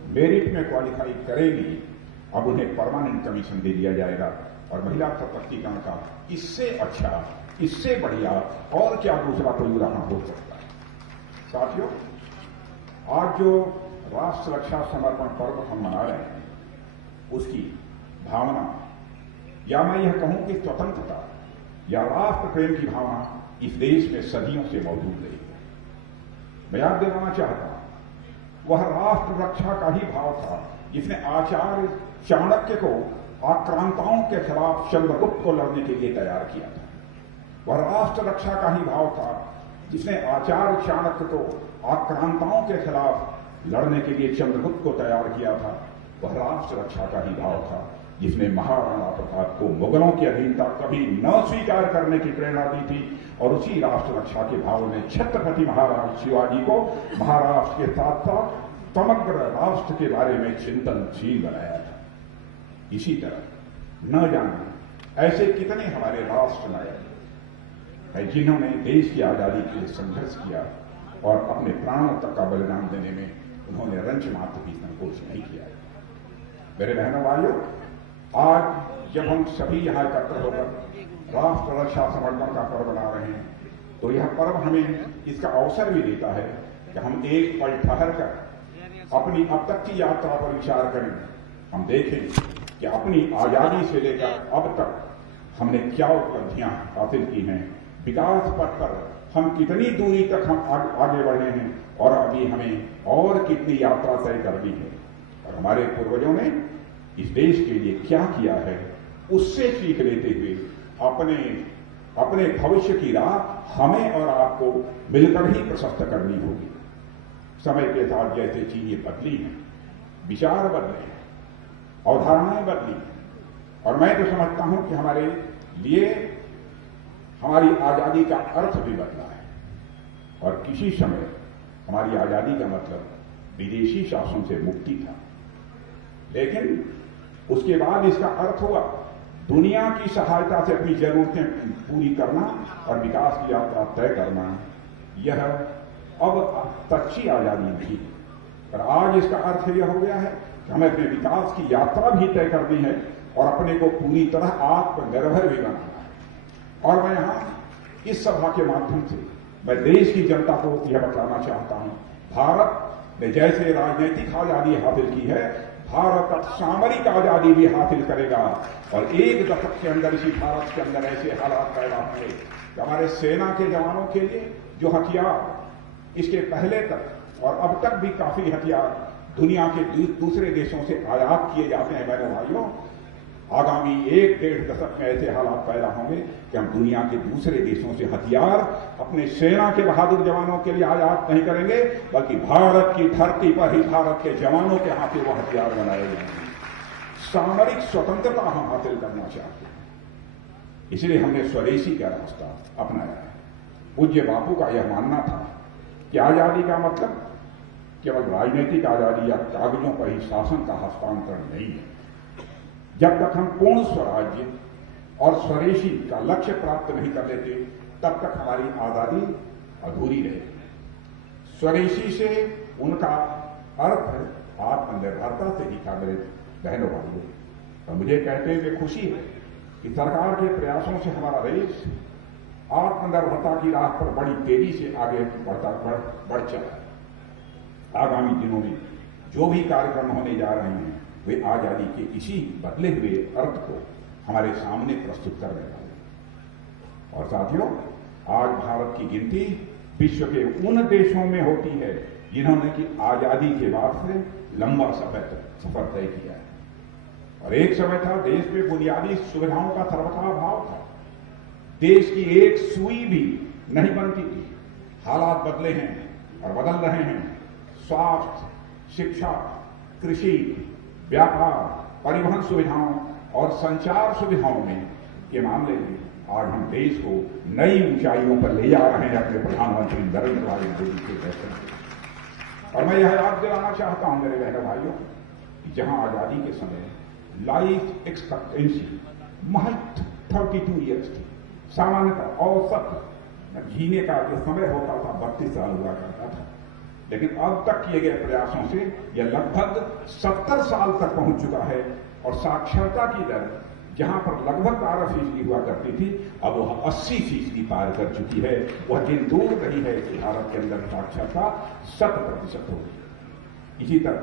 मेरिट में क्वालिफाई करेगी, अब उन्हें परमानेंट कमीशन दे दिया जाएगा। और महिला सशक्तिकरण का इससे अच्छा, इससे बढ़िया और क्या दूसरा कोई उदाहरण हो सकता है। साथियों, आज जो राष्ट्र रक्षा समर्पण पर्व हम मना रहे हैं, उसकी भावना या मैं यह कहूं कि स्वतंत्रता या राष्ट्र प्रेम की भावना इस देश में सदियों से मौजूद रही है। मैं याद दिलाना चाहता हूं वह राष्ट्र रक्षा का ही भाव था जिसने आचार्य चाणक्य को आक्रांताओं के खिलाफ चंद्रगुप्त को लड़ने के लिए तैयार किया था। वह राष्ट्र रक्षा का ही भाव था जिसने आचार्य चाणक्य को आक्रांताओं के खिलाफ लड़ने के लिए चंद्रगुप्त को तैयार किया था। वह राष्ट्र रक्षा का ही भाव था जिसने महाराणा प्रताप को मुगलों की अधीनता कभी न स्वीकार करने की प्रेरणा दी थी और उसी राष्ट्र रक्षा के भाव ने छत्रपति महाराज शिवाजी को महाराष्ट्र के साथ साथ समग्र राष्ट्र के बारे में चिंतनशील बनाया था। इसी तरह न जाने ऐसे कितने हमारे राष्ट्र नायक है जिन्होंने देश की आजादी के लिए संघर्ष किया और अपने प्राणों तक का बलिदान देने में उन्होंने रंच मात्र भी संकोच नहीं किया। मेरे बहनों भाइयों, आज जब हम सभी यहां एकत्र होकर राष्ट्र रक्षा समर्पण का पर्व मना रहे हैं तो यह पर्व हमें इसका अवसर भी देता है कि हम एक पल ठहर कर अपनी अब तक की यात्रा पर विचार करें। हम देखें कि अपनी आजादी से लेकर अब तक हमने क्या उपलब्धियां हासिल की हैं, विकास पथ पर हम कितनी दूरी तक हम आगे बढ़े हैं और अभी हमें और कितनी यात्रा तय करनी है और हमारे पूर्वजों ने इस देश के लिए क्या किया है उससे सीख लेते हुए अपने भविष्य की राह हमें और आपको मिलकर ही प्रशस्त करनी होगी। समय के साथ जैसे चीजें बदली हैं, विचार बदले हैं, अवधारणाएं बदली हैं और मैं तो समझता हूं कि हमारे लिए हमारी आजादी का अर्थ भी बदला है और किसी समय हमारी आजादी का मतलब विदेशी शासन से मुक्ति था, लेकिन उसके बाद इसका अर्थ हुआ दुनिया की सहायता से अपनी जरूरतें पूरी करना और विकास की यात्रा तय करना। यह अब सच्ची आजादी नहीं पर आज इसका अर्थ यह हो गया है कि हमें अपने विकास की यात्रा भी तय करनी है और अपने को पूरी तरह आत्मनिर्भर भी बनाना है। और मैं यहां इस सभा के माध्यम से मैं देश की जनता को यह बताना चाहता हूं, भारत ने जैसे राजनीतिक आजादी हासिल की है, भारत अब सामरिक आजादी भी हासिल करेगा और एक दशक के अंदर इसी भारत के अंदर ऐसे हालात पैदा होंगे कि हमारे सेना के जवानों के लिए जो हथियार इसके पहले तक और अब तक भी काफी हथियार दुनिया के दूसरे देशों से आयात किए जाते हैं, बहनों भाइयों, आगामी 1-1.5 दशक में ऐसे हालात पैदा होंगे कि हम दुनिया के दूसरे देशों से हथियार अपने सेना के बहादुर जवानों के लिए आयात नहीं करेंगे, बल्कि भारत की धरती पर ही भारत के जवानों के हाथ वो हथियार बनाए जाएंगे। सामरिक स्वतंत्रता हम हासिल करना चाहते हैं, इसलिए हमने स्वदेशी का रास्ता अपनाया है। पूज्य बापू का यह मानना था कि आजादी का मतलब केवल राजनीतिक आजादी या कागजों पर ही शासन का हस्तांतरण नहीं है। जब तक हम पूर्ण स्वराज्य और स्वदेशी का लक्ष्य प्राप्त नहीं कर लेते तब तक हमारी आजादी अधूरी रहेगी। स्वदेशी से उनका अर्थ आत्मनिर्भरता से ही था। मेरे बहनों भाइयों, और मुझे कहते हुए खुशी है कि सरकार के प्रयासों से हमारा देश आत्मनिर्भरता की राह पर बड़ी तेजी से आगे बढ़ चला है। आगामी दिनों में जो भी कार्यक्रम होने जा रहे हैं वे आजादी के इसी बदले हुए अर्थ को हमारे सामने प्रस्तुत करने वाले हैं। और साथियों, आज भारत की गिनती विश्व के उन देशों में होती है जिन्होंने कि आजादी के बाद से लंबा सफर तय किया है। और एक समय था देश में बुनियादी सुविधाओं का सर्वथा अभाव था, देश की एक सुई भी नहीं बनती थी। हालात बदले हैं और बदल रहे हैं। स्वास्थ्य, शिक्षा, कृषि, व्यापार, परिवहन सुविधाओं और संचार सुविधाओं में के मामले में आज हम देश को नई ऊंचाइयों पर ले जा रहे हैं अपने प्रधानमंत्री नरेंद्र भाई मोदी के फैसले से। और मैं यह याद दिलाना चाहता हूं मेरे बहनों भाइयों, जहां आजादी के समय लाइफ एक्सपेक्टेंसी महज 32 ईयर्स थी। सामान्यतः औसत जीने का जो समय होता था 32 साल हुआ करता था, लेकिन अब तक किए गए प्रयासों से यह लगभग 70 साल तक पहुंच चुका है। और साक्षरता की दर जहां पर लगभग 12% हुआ करती थी, अब वह 80% पार कर चुकी है। वह दिन दूर नहीं है कि भारत के अंदर साक्षरता 100% होगी। इसी तरह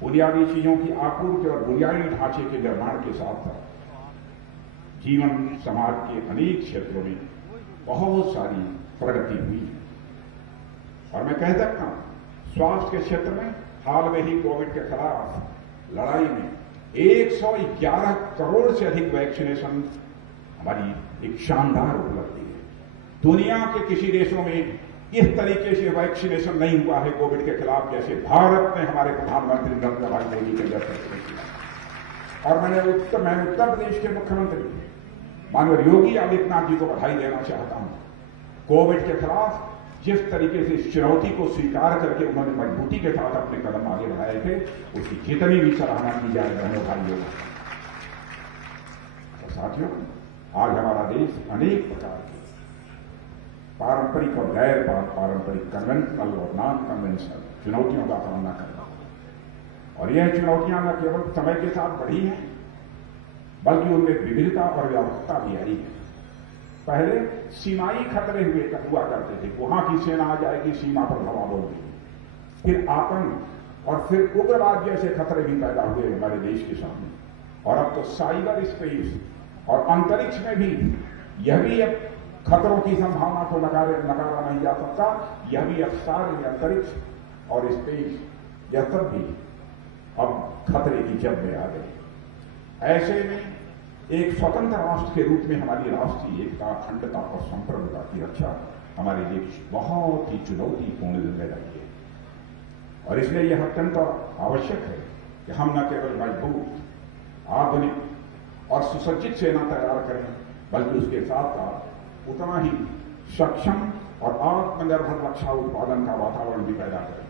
बुनियादी चीजों की आपूर्ति और बुनियादी ढांचे के निर्माण के साथ साथ जीवन समाज के अनेक क्षेत्रों में बहुत सारी प्रगति हुई है। और मैं कह सकता हूं स्वास्थ्य के क्षेत्र में हाल में ही कोविड के खिलाफ लड़ाई में 111 करोड़ से अधिक वैक्सीनेशन हमारी एक शानदार उपलब्धि है। दुनिया के किसी देशों में इस तरीके से वैक्सीनेशन नहीं हुआ है कोविड के खिलाफ जैसे भारत में हमारे प्रधानमंत्री नरेंद्र भाई मोदी के नेतृत्व में किया। और मैं उत्तर प्रदेश के मुख्यमंत्री माननीय योगी आदित्यनाथ जी को बधाई देना चाहता हूं। कोविड के खिलाफ जिस तरीके से इस चुनौती को स्वीकार करके उन्होंने मजबूती के साथ अपने कदम आगे बढ़ाए थे, उसकी जितनी भी सराहना की जाए बहनों भाइयों। और साथियों, आज हमारा देश अनेक प्रकार के पारंपरिक और गैर पारंपरिक कन्वेंशनल और नॉन कन्वेंशनल चुनौतियों का सामना कर रहा है। और यह चुनौतियां न केवल समय के साथ बढ़ी हैं, बल्कि उनमें विविधता और व्यापकता भी आई है। पहले सीमाई खतरे हुआ करते थे, वहां की सेना आ जाएगी, सीमा पर हवा बोलती। फिर आतंक और फिर उग्रवाद जैसे खतरे भी पैदा हुए हमारे देश के सामने। और अब तो साइबर स्पेस और अंतरिक्ष में भी यह भी अब खतरों की संभावना को नकारा नहीं जा सकता। यह भी अब सारे अंतरिक्ष और स्पेस यह सब भी अब खतरे की जद में आ गए। ऐसे में एक स्वतंत्र राष्ट्र के रूप में हमारी राष्ट्रीय एकता, अखंडता और संप्रभुता की रक्षा हमारे लिए बहुत ही चुनौतीपूर्ण जिम्मेदारी है। और इसलिए यह अत्यंत आवश्यक है कि हम न केवल मजबूत, आधुनिक और सुसज्जित सेना तैयार करें, बल्कि उसके साथ साथ उतना ही सक्षम और आत्मनिर्भर रक्षा उत्पादन का वातावरण भी पैदा करें,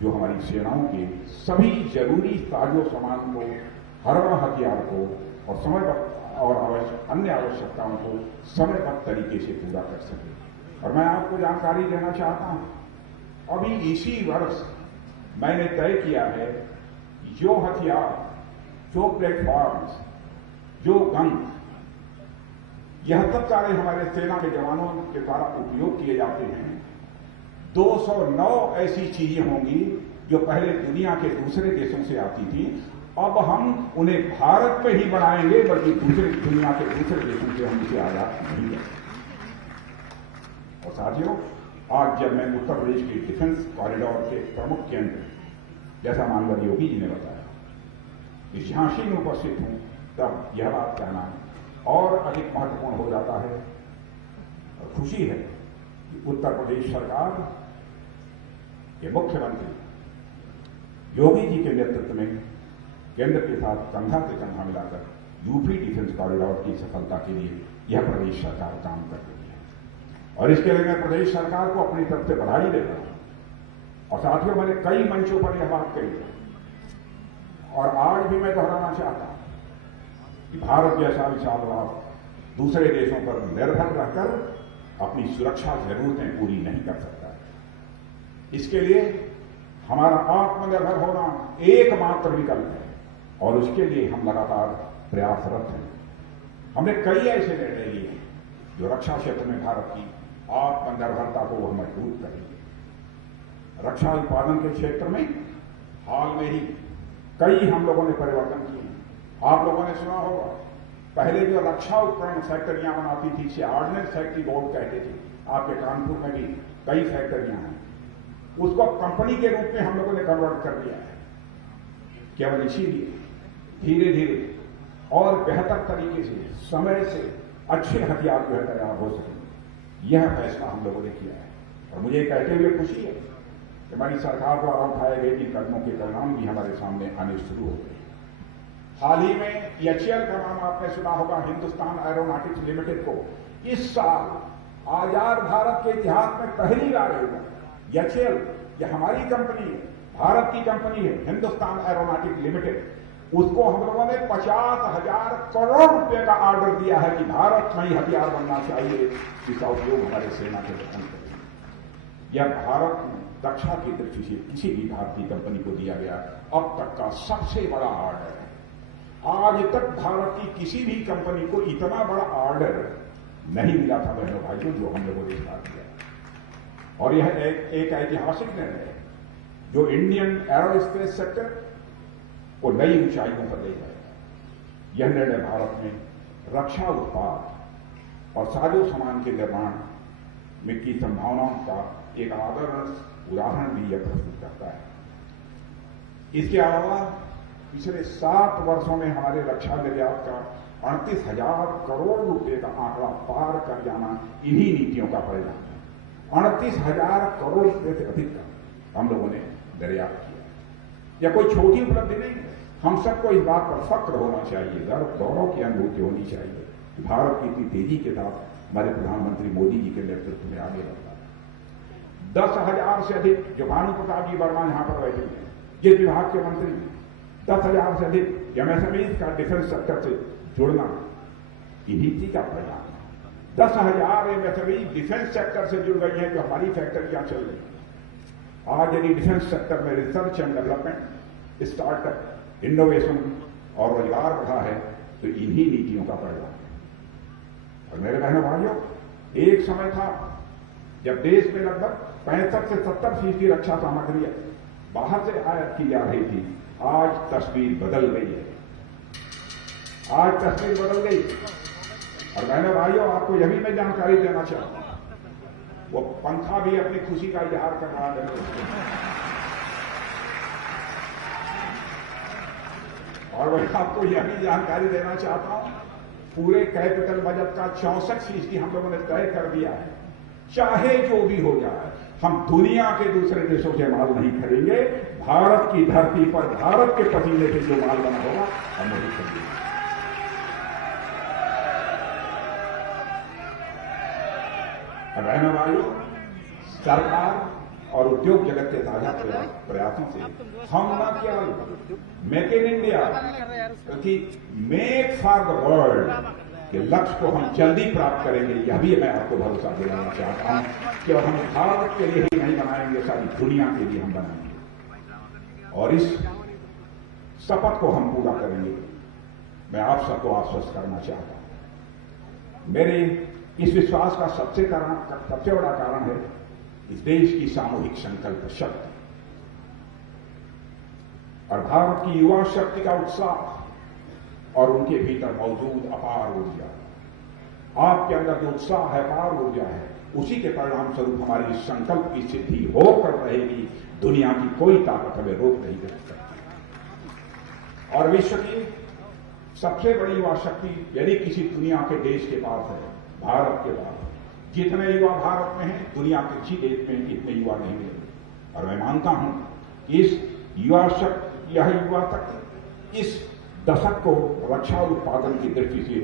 जो हमारी सेनाओं के सभी जरूरी साजो सामान को, हर हथियार को और अन्य आवश्यकताओं को समयबद्ध तरीके से पूरा कर सके। और मैं आपको जानकारी देना चाहता हूं, अभी इसी वर्ष मैंने तय किया है जो हथियार, जो प्लेटफॉर्म्स, जो गन, यह सब सारे हमारे सेना के जवानों के द्वारा उपयोग किए जाते हैं। 209 ऐसी चीजें होंगी जो पहले दुनिया के दूसरे देशों से आती थी, अब हम उन्हें भारत में ही बनाएंगे, बल्कि दुनिया के दूसरे देशों से हम इसे आयात नहीं करेंगे। और साथियों, आज जब मैं उत्तर प्रदेश के डिफेंस कॉरिडोर के प्रमुख केंद्र, जैसा माननीय योगी जी ने बताया, इस झांसी में उपस्थित हूं, तब यह बात कहना और अधिक महत्वपूर्ण हो जाता है। और खुशी है कि उत्तर प्रदेश सरकार के मुख्यमंत्री योगी जी के नेतृत्व में केंद्र के साथ कंधा से कंधा मिलाकर यूपी डिफेंस कॉरिडोर की सफलता के लिए यह प्रदेश सरकार काम कर रही है। और इसके लिए मैं प्रदेश सरकार को अपनी तरफ से बधाई देता हूं। और साथियों, मैंने कई मंचों पर यह बात कही है और आज भी मैं दोहराना चाहता हूं कि भारत जैसा विशाल राष्ट्र दूसरे देशों पर निर्भर रहकर अपनी सुरक्षा जरूरतें पूरी नहीं कर सकता। इसके लिए हमारा आत्मनिर्भर होना एकमात्र विकल्प है और उसके लिए हम लगातार प्रयासरत हैं। हमने कई ऐसे निर्णय लिए हैं जो रक्षा क्षेत्र में भारत की आत्मनिर्भरता को वह मजबूत करेंगे। रक्षा उत्पादन के क्षेत्र में हाल में ही कई हम लोगों ने परिवर्तन किए। आप लोगों ने सुना होगा, पहले जो रक्षा उपकरण फैक्ट्रियां बनाती थी, इसे ऑर्डिनेंस फैक्ट्री बोर्ड कहते थे। आपके कानपुर में भी कई फैक्ट्रियां हैं। उसको कंपनी के रूप में हम लोगों ने कन्वर्ट कर दिया है। केवल इसीलिए धीरे धीरे और बेहतर तरीके से, समय से अच्छे हथियार जो है तैयार हो सके, यह फैसला हम लोगों ने किया है। और मुझे कहते हुए खुशी है कि हमारी सरकार द्वारा उठाए गए इन कदमों के परिणाम भी हमारे सामने आने शुरू हो गए। हाल ही में एचएएल का नाम आपने सुना होगा, हिंदुस्तान एरोनॉटिक्स लिमिटेड को इस साल आजाद भारत के इतिहास में पहली बार होगा। एचएएल यह हमारी कंपनी है, भारत की कंपनी है, हिंदुस्तान एरोनॉटिक्स लिमिटेड, उसको हम लोगों ने 50,000 करोड़ रुपए का ऑर्डर दिया है कि भारत में ही हथियार बनना चाहिए, इसका उपयोग हमारे सेना के जवान करें। यह भारत में रक्षा की दृष्टि से किसी भी भारतीय कंपनी को दिया गया अब तक का सबसे बड़ा ऑर्डर है। आज तक भारत की किसी भी कंपनी को इतना बड़ा ऑर्डर नहीं मिला था बहनों भाइयों, जो हम लोगों ने इस बार दिया। और यह एक ऐतिहासिक निर्णय है जो इंडियन एरोस्पेस सेक्टर को नई ऊंचाइयों पर ले जाएगा। यह निर्णय भारत में रक्षा उत्पाद और साजो सामान के निर्माण में की संभावनाओं का एक आदर्श उदाहरण भी यह प्रस्तुत करता है। इसके अलावा पिछले 7 वर्षों में हमारे रक्षा निर्यात का 38,000 करोड़ रुपए का आंकड़ा पार कर जाना इन्हीं नीतियों का परिणाम है। 38,000 करोड़ रुपए से अधिक का हम लोगों ने निर्यात किया। यह कोई छोटी उपलब्धि नहीं है। हम सबको इस बात पर फक्र होना चाहिए, गर्व गौरव की अनुभूति होनी चाहिए कि भारत की इतनी तेजी के साथ हमारे प्रधानमंत्री मोदी जी के नेतृत्व में आगे बढ़ता है। 10,000 से अधिक जो भानु प्रताप जी वर्मा यहां पर बैठे हैं, जिस विभाग के मंत्री, 10,000 से अधिक एमएसएमई का डिफेंस सेक्टर से जुड़ना ये नीति का परिणाम है। 10,000 एमएसएमई डिफेंस सेक्टर से जुड़ गई है, जो हमारी फैक्ट्रियां चल रही है। आज यदि डिफेंस सेक्टर में research and development, startup, innovation और रोजगार बढ़ा है तो इन्हीं नीतियों का परिणाम है। और मेरे बहनों भाइयों, एक समय था जब देश में लगभग 65 से 70% रक्षा सामग्री बाहर से आयात की जा रही थी। आज तस्वीर बदल गई है। आज तस्वीर बदल गई। और बहनों भाइयों, आपको यह भी मैं जानकारी देना चाहता हूं, वो पंखा भी अपनी खुशी का इजहार कर रहा है। और वही आपको यह भी जानकारी देना चाहता हूं, पूरे कैपिटल बजट का 64% हम लोगों ने तय कर दिया है। चाहे जो भी हो जाए, हम दुनिया के दूसरे देशों से माल नहीं खरीदेंगे। भारत की धरती पर भारत के पसीने से जो माल बना होगा हम वही खरीदेंगे। बहनों भाइयों, सरकार और उद्योग जगत के साझा प्रयासों से हम न केवल मेक इन इंडिया बल्कि मेक फॉर द वर्ल्ड के लक्ष्य को हम जल्दी प्राप्त करेंगे, यह भी मैं आपको भरोसा दिलाना चाहता हूं कि हम भारत के लिए ही नहीं बनाएंगे, सारी दुनिया के लिए हम बनाएंगे। और इस शपथ को हम पूरा करेंगे, मैं आप सबको आश्वस्त करना चाहता हूं। मेरे इस विश्वास का सबसे बड़ा कारण है इस देश की सामूहिक संकल्प शक्ति और भारत की युवा शक्ति का उत्साह और उनके भीतर मौजूद अपार ऊर्जा। आपके अंदर जो उत्साह है, अपार ऊर्जा है, उसी के परिणाम स्वरूप हमारी इस संकल्प की सिद्धि होकर रहेगी। दुनिया की कोई ताकत हमें रोक नहीं कर सकती। और विश्व की सबसे बड़ी युवा शक्ति यदि किसी दुनिया के देश के पास है, भारत के पास। जितने युवा भारत में हैं, दुनिया के किसी देश में इतने युवा नहीं मिलेंगे। और मैं मानता हूं कि इस युवा शक्ति इस दशक को रक्षा उत्पादन की दृष्टि से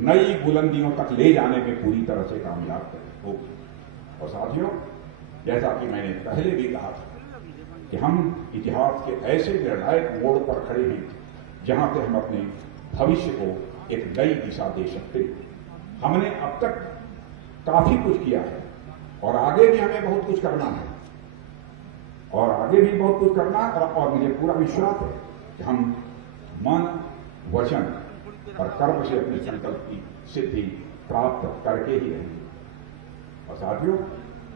नई बुलंदियों तक ले जाने में पूरी तरह से कामयाब होगी। और साथियों, जैसा कि मैंने पहले भी कहा था कि हम इतिहास के ऐसे निर्णायक मोड़ पर खड़े हैं जहां से हम अपने भविष्य को एक नई दिशा दे सकते हैं। हमने अब तक काफी कुछ किया है और आगे भी हमें बहुत कुछ करना है और मुझे पूरा विश्वास है कि हम मन, वचन और कर्म से अपने संकल्प की सिद्धि प्राप्त करके ही रहेंगे। और साथियों,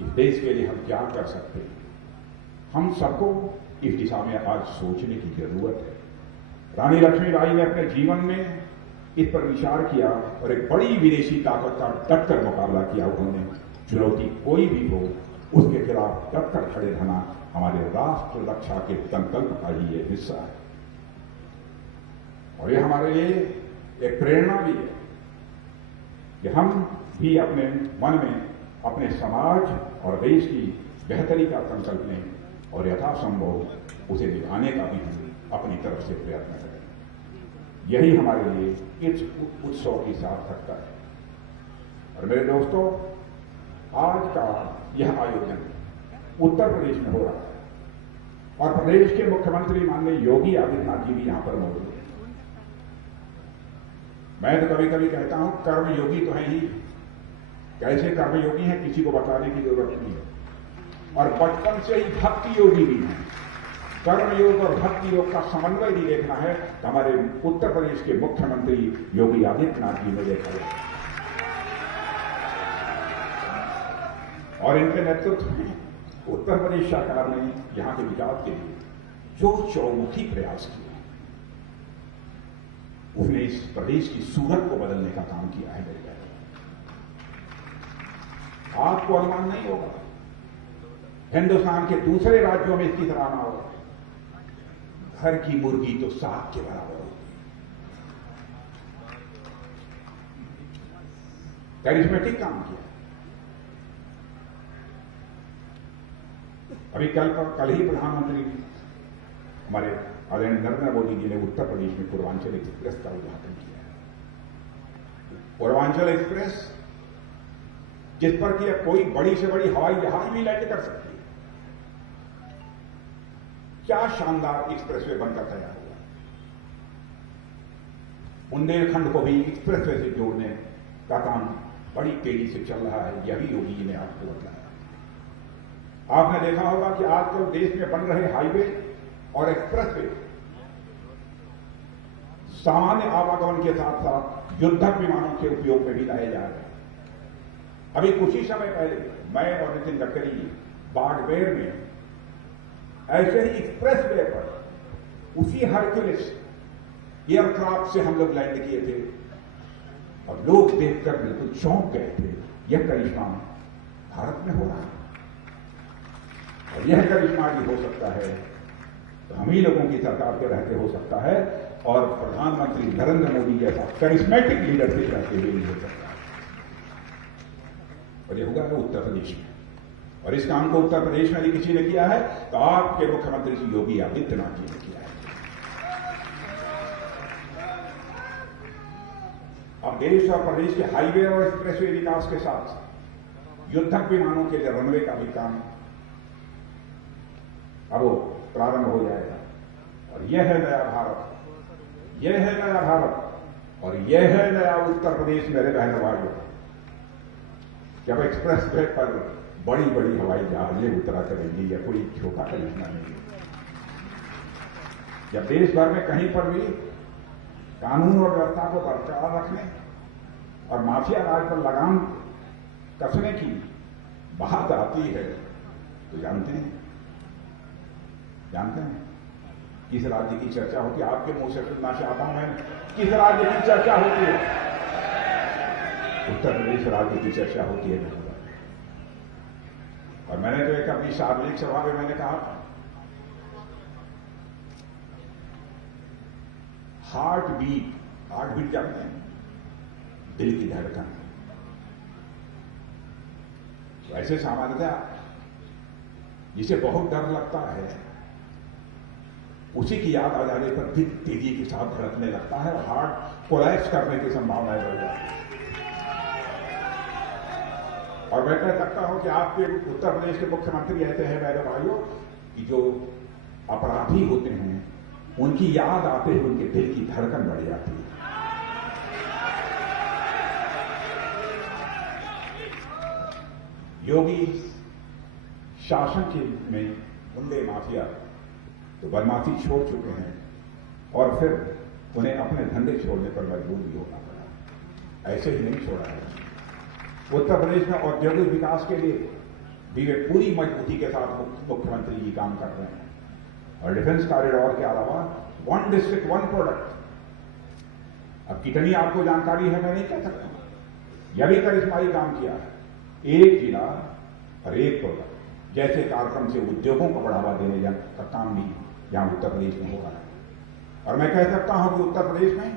इस देश के लिए हम क्या कर सकते हैं, हम सबको इस दिशा में आज सोचने की जरूरत है। रानी लक्ष्मीबाई ने अपने जीवन में इस पर विचार किया और एक बड़ी विदेशी ताकत का डटकर मुकाबला किया। उन्होंने चुनौती कोई भी हो उसके खिलाफ डटकर खड़े रहना हमारे राष्ट्र रक्षा के संकल्प का ही ये हिस्सा है। और ये हमारे लिए एक प्रेरणा भी है कि हम भी अपने मन में अपने समाज और देश की बेहतरी का संकल्प लें और यथासंभव उसे निभाने का भी हम अपनी तरफ से प्रयत्न करें। यही हमारे लिए इस उत्सव की सार्थकता है। और मेरे दोस्तों, आज का यह आयोजन उत्तर प्रदेश में हो रहा है और प्रदेश के मुख्यमंत्री माननीय योगी आदित्यनाथ जी भी यहां पर मौजूद हैं। मैं तो कभी कभी कहता हूं कर्मयोगी तो है ही, कैसे कर्मयोगी हैं किसी को बताने की जरूरत नहीं है। और बचपन से ही भक्ति योगी भी हैं। कर्मयोग और भक्ति योग का समन्वय भी देखना है तो हमारे उत्तर प्रदेश के मुख्यमंत्री योगी आदित्यनाथ जी ने देखा है। और इनके नेतृत्व में उत्तर प्रदेश सरकार ने यहां के विकास के लिए जो चौमुखी प्रयास किए, उसने इस प्रदेश की सूरत को बदलने का काम किया है मेरे भाई। आपको अनुमान नहीं होगा, हिंदुस्तान के दूसरे राज्यों में इसकी सराहना होगा। घर की मुर्गी तो साग के बराबर होती है। कैरिस्मेटिक काम किया। अभी कल ही प्रधानमंत्री हमारे आदरणीय नरेंद्र मोदी जी ने उत्तर प्रदेश में पूर्वांचल एक्सप्रेस का उद्घाटन किया है। पूर्वांचल एक्सप्रेस जिस पर कि कोई बड़ी से बड़ी हवाई जहाज भी लैंड कर सकती है। क्या शानदार एक्सप्रेसवे बनकर तैयार हुआ। बुंदेलखंड को भी एक्सप्रेसवे से जोड़ने का काम बड़ी तेजी से चल रहा है। यही योगी जी ने आपको बताया। आपने देखा होगा कि आजकल देश में बन रहे हाईवे और एक्सप्रेसवे सामान्य आवागमन के साथ साथ युद्धक विमानों के उपयोग में भी लाए जा रहे हैं। अभी कुछ ही समय पहले मैं और नितिन गडकरी जी बाड़मेर में ऐसे ही एक्सप्रेसवे पर उसी हरक्यूलिस एयरक्राफ्ट से हम लोग लैंड किए थे और लोग देखकर बिल्कुल चौंक गए थे। यह करिश्मा भारत में हो रहा है और यह करिश्मा भी हो सकता है तो हम ही लोगों की सरकार के रहते हो सकता है और प्रधानमंत्री नरेंद्र मोदी जैसा करिश्मेटिक लीडरशिप रहते हुए भी हो सकता है। और यह होगा उत्तर प्रदेश में। और इस काम को उत्तर प्रदेश में यदि किसी ने किया है तो आपके मुख्यमंत्री श्री योगी आदित्यनाथ जी ने किया है। अब देश और प्रदेश के हाईवे और एक्सप्रेसवे विकास के साथ युद्धक विमानों के रनवे का भी काम अब वो प्रारंभ हो जाएगा। और यह है नया भारत, यह है नया भारत और यह है नया उत्तर प्रदेश। मेरे बहनों भाइयों, जब एक्सप्रेस वे पर बड़ी बड़ी हवाई जहाजें उतरा करेंगी, यह कोई छोटा करिश्मा नहीं है। जब देश भर में कहीं पर भी कानून और व्यवस्था को बरकरार रखने और माफिया राज पर लगाम कसने की बात आती है तो जानते हैं किस राज्य की चर्चा होती है। आपके मुंह से सुनना चाहता हूं मैं, किस राज्य की चर्चा होती है? उत्तर प्रदेश राज्य की चर्चा होती है। और मैंने तो एक अपनी सार्वजनिक सभा में मैंने कहा, हार्ट बीट जानते हैं, दिल की धड़कन। वैसे सामान्यतः जिसे बहुत डर लगता है उसी की याद आ जाने पर दिल तेजी के साथ धड़कने लगता है और हार्ट कोलैप्स करने की संभावनाएं बढ़ जाती है। और मैं कह सकता हूं कि आपके उत्तर प्रदेश के मुख्यमंत्री ऐसे हैं मेरे भाइयों कि जो अपराधी होते हैं उनकी याद आते ही उनके दिल की धड़कन बढ़ जाती है। योगी शासन के में गुंडे माफिया तो बदमाशी छोड़ चुके हैं और फिर उन्हें अपने धंधे छोड़ने पर मजबूर भी होना पड़ा। ऐसे ही नहीं छोड़ा है। उत्तर प्रदेश में औद्योगिक विकास के लिए भी वे पूरी मजबूती के साथ मुख्यमंत्री जी काम कर रहे हैं। और डिफेंस कॉरिडोर के अलावा 1 डिस्ट्रिक्ट 1 प्रोडक्ट। अब कितनी आपको जानकारी है मैं नहीं कह सकता, यह भी करिश्माई काम किया है। एक जिला और एक प्रोडक्ट जैसे कार्यक्रम से उद्योगों को बढ़ावा देने का काम भी यहां उत्तर प्रदेश में हो रहा है। और मैं कह सकता हूं कि उत्तर प्रदेश में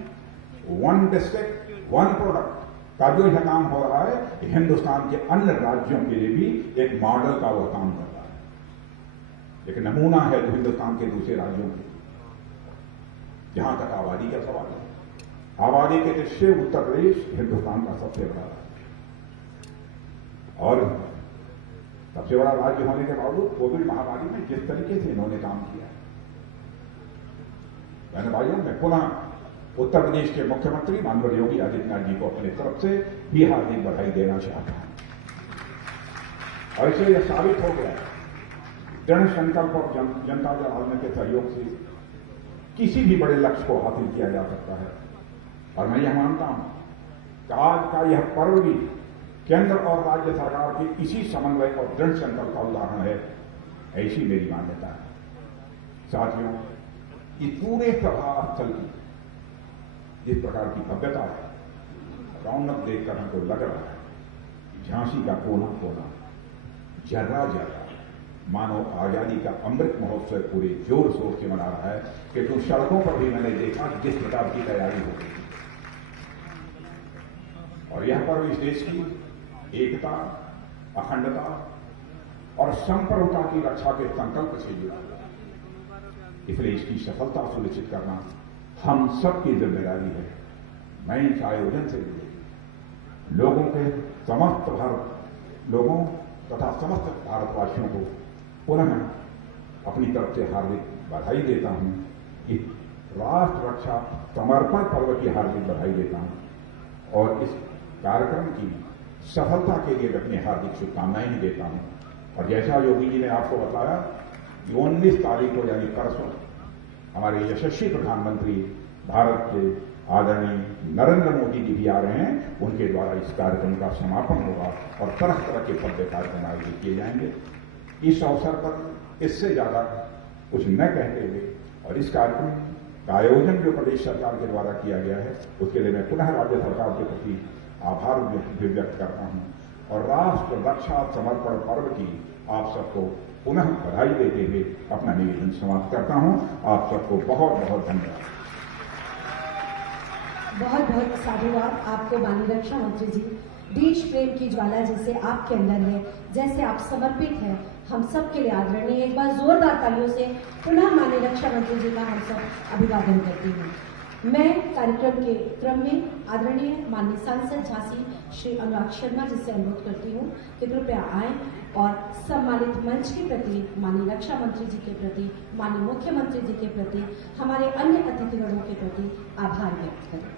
1 डिस्ट्रिक्ट 1 प्रोडक्ट का जो यह काम हो रहा है हिंदुस्तान के अन्य राज्यों के लिए भी एक मॉडल का वह काम कर रहा है। एक नमूना है जो हिंदुस्तान के दूसरे राज्यों के। जहां तक आबादी का सवाल है, आबादी के दृष्टि से उत्तर प्रदेश हिंदुस्तान का सबसे बड़ा राज्य है। और सबसे बड़ा राज्य होने के बावजूद कोविड महामारी में जिस तरीके से इन्होंने काम किया है, मैंने भाइयों मैं पुनः उत्तर प्रदेश के मुख्यमंत्री माननीय योगी आदित्यनाथ जी को अपनी तरफ से भी हार्दिक बधाई देना चाहता हूं। और इससे यह साबित हो गया दृढ़ संकल्प और जनता जनार्दन के सहयोग से किसी भी बड़े लक्ष्य को हासिल किया जा सकता है। और मैं यह मानता हूं कि आज का यह पर्व भी केंद्र और राज्य सरकार के इसी समन्वय और दृढ़ संकल्प का उदाहरण है, ऐसी मेरी मान्यता है। साथियों, इस पूरे सभा स्थल की जिस प्रकार की भव्यता है, रौनक देखकर हमको लग रहा है कि झांसी का कोना कोना जर्रा जर्रा मानो आजादी का अमृत महोत्सव पूरे जोर शोर से मना रहा है। कि तो सड़कों पर भी मैंने देखा कि जिस प्रकार की तैयारी हो रही थी, और यह पर्व इस देश की एकता, अखंडता और संप्रभुता की रक्षा के संकल्प से जुड़ा हुआ है। इसलिए इसकी सफलता सुनिश्चित करना हम सबकी जिम्मेदारी है। मैं इस आयोजन से जुड़े लोगों के समस्त लोगों तथा समस्त भारतवासियों को पुनः अपनी तरफ से हार्दिक बधाई देता हूं। इस राष्ट्र रक्षा समर्पण पर्व की हार्दिक बधाई देता हूं और इस कार्यक्रम की सफलता के लिए अपनी हार्दिक शुभकामनाएं भी देता हूं। और जैसा योगी जी ने आपको बताया कि 19 तारीख को यानी परसों हमारे यशस्वी प्रधानमंत्री भारत के आदरणीय नरेंद्र मोदी जी भी आ रहे हैं, उनके द्वारा इस कार्यक्रम का समापन होगा और तरह तरह के भव्य कार्यक्रम आयोजित किए जाएंगे। इस अवसर पर इससे ज्यादा कुछ न कहते हुए और इस कार्यक्रम का आयोजन जो प्रदेश सरकार के द्वारा किया गया है, उसके लिए मैं पुनः राज्य सरकार के प्रति आभार व्यक्त करता हूं और राष्ट्र रक्षा समर्पण पर्व की आप सबको पुनः बधाई देते हुए अपना निवेदन समाप्त करता हूं। आप सबको बहुत बहुत धन्यवाद। बहुत बहुत साधुवाद आपको माननीय रक्षा मंत्री जी। देश प्रेम की ज्वाला जैसे आपके अंदर है, जैसे आप समर्पित हैं, हम सब के लिए आदरणीय। एक बार जोरदार तालियों से पुनः माननीय रक्षा मंत्री जी का हम सब अभिवादन करती हूँ। मैं कार्यक्रम के क्रम में आदरणीय माननीय सांसद झांसी श्री अनुराग शर्मा जी से अनुरोध करती हूँ कि कृपया आएं और सम्मानित मंच के प्रति, माननीय रक्षा मंत्री जी के प्रति, माननीय मुख्यमंत्री जी के प्रति, हमारे अन्य अतिथिगणों के प्रति आभार व्यक्त करें।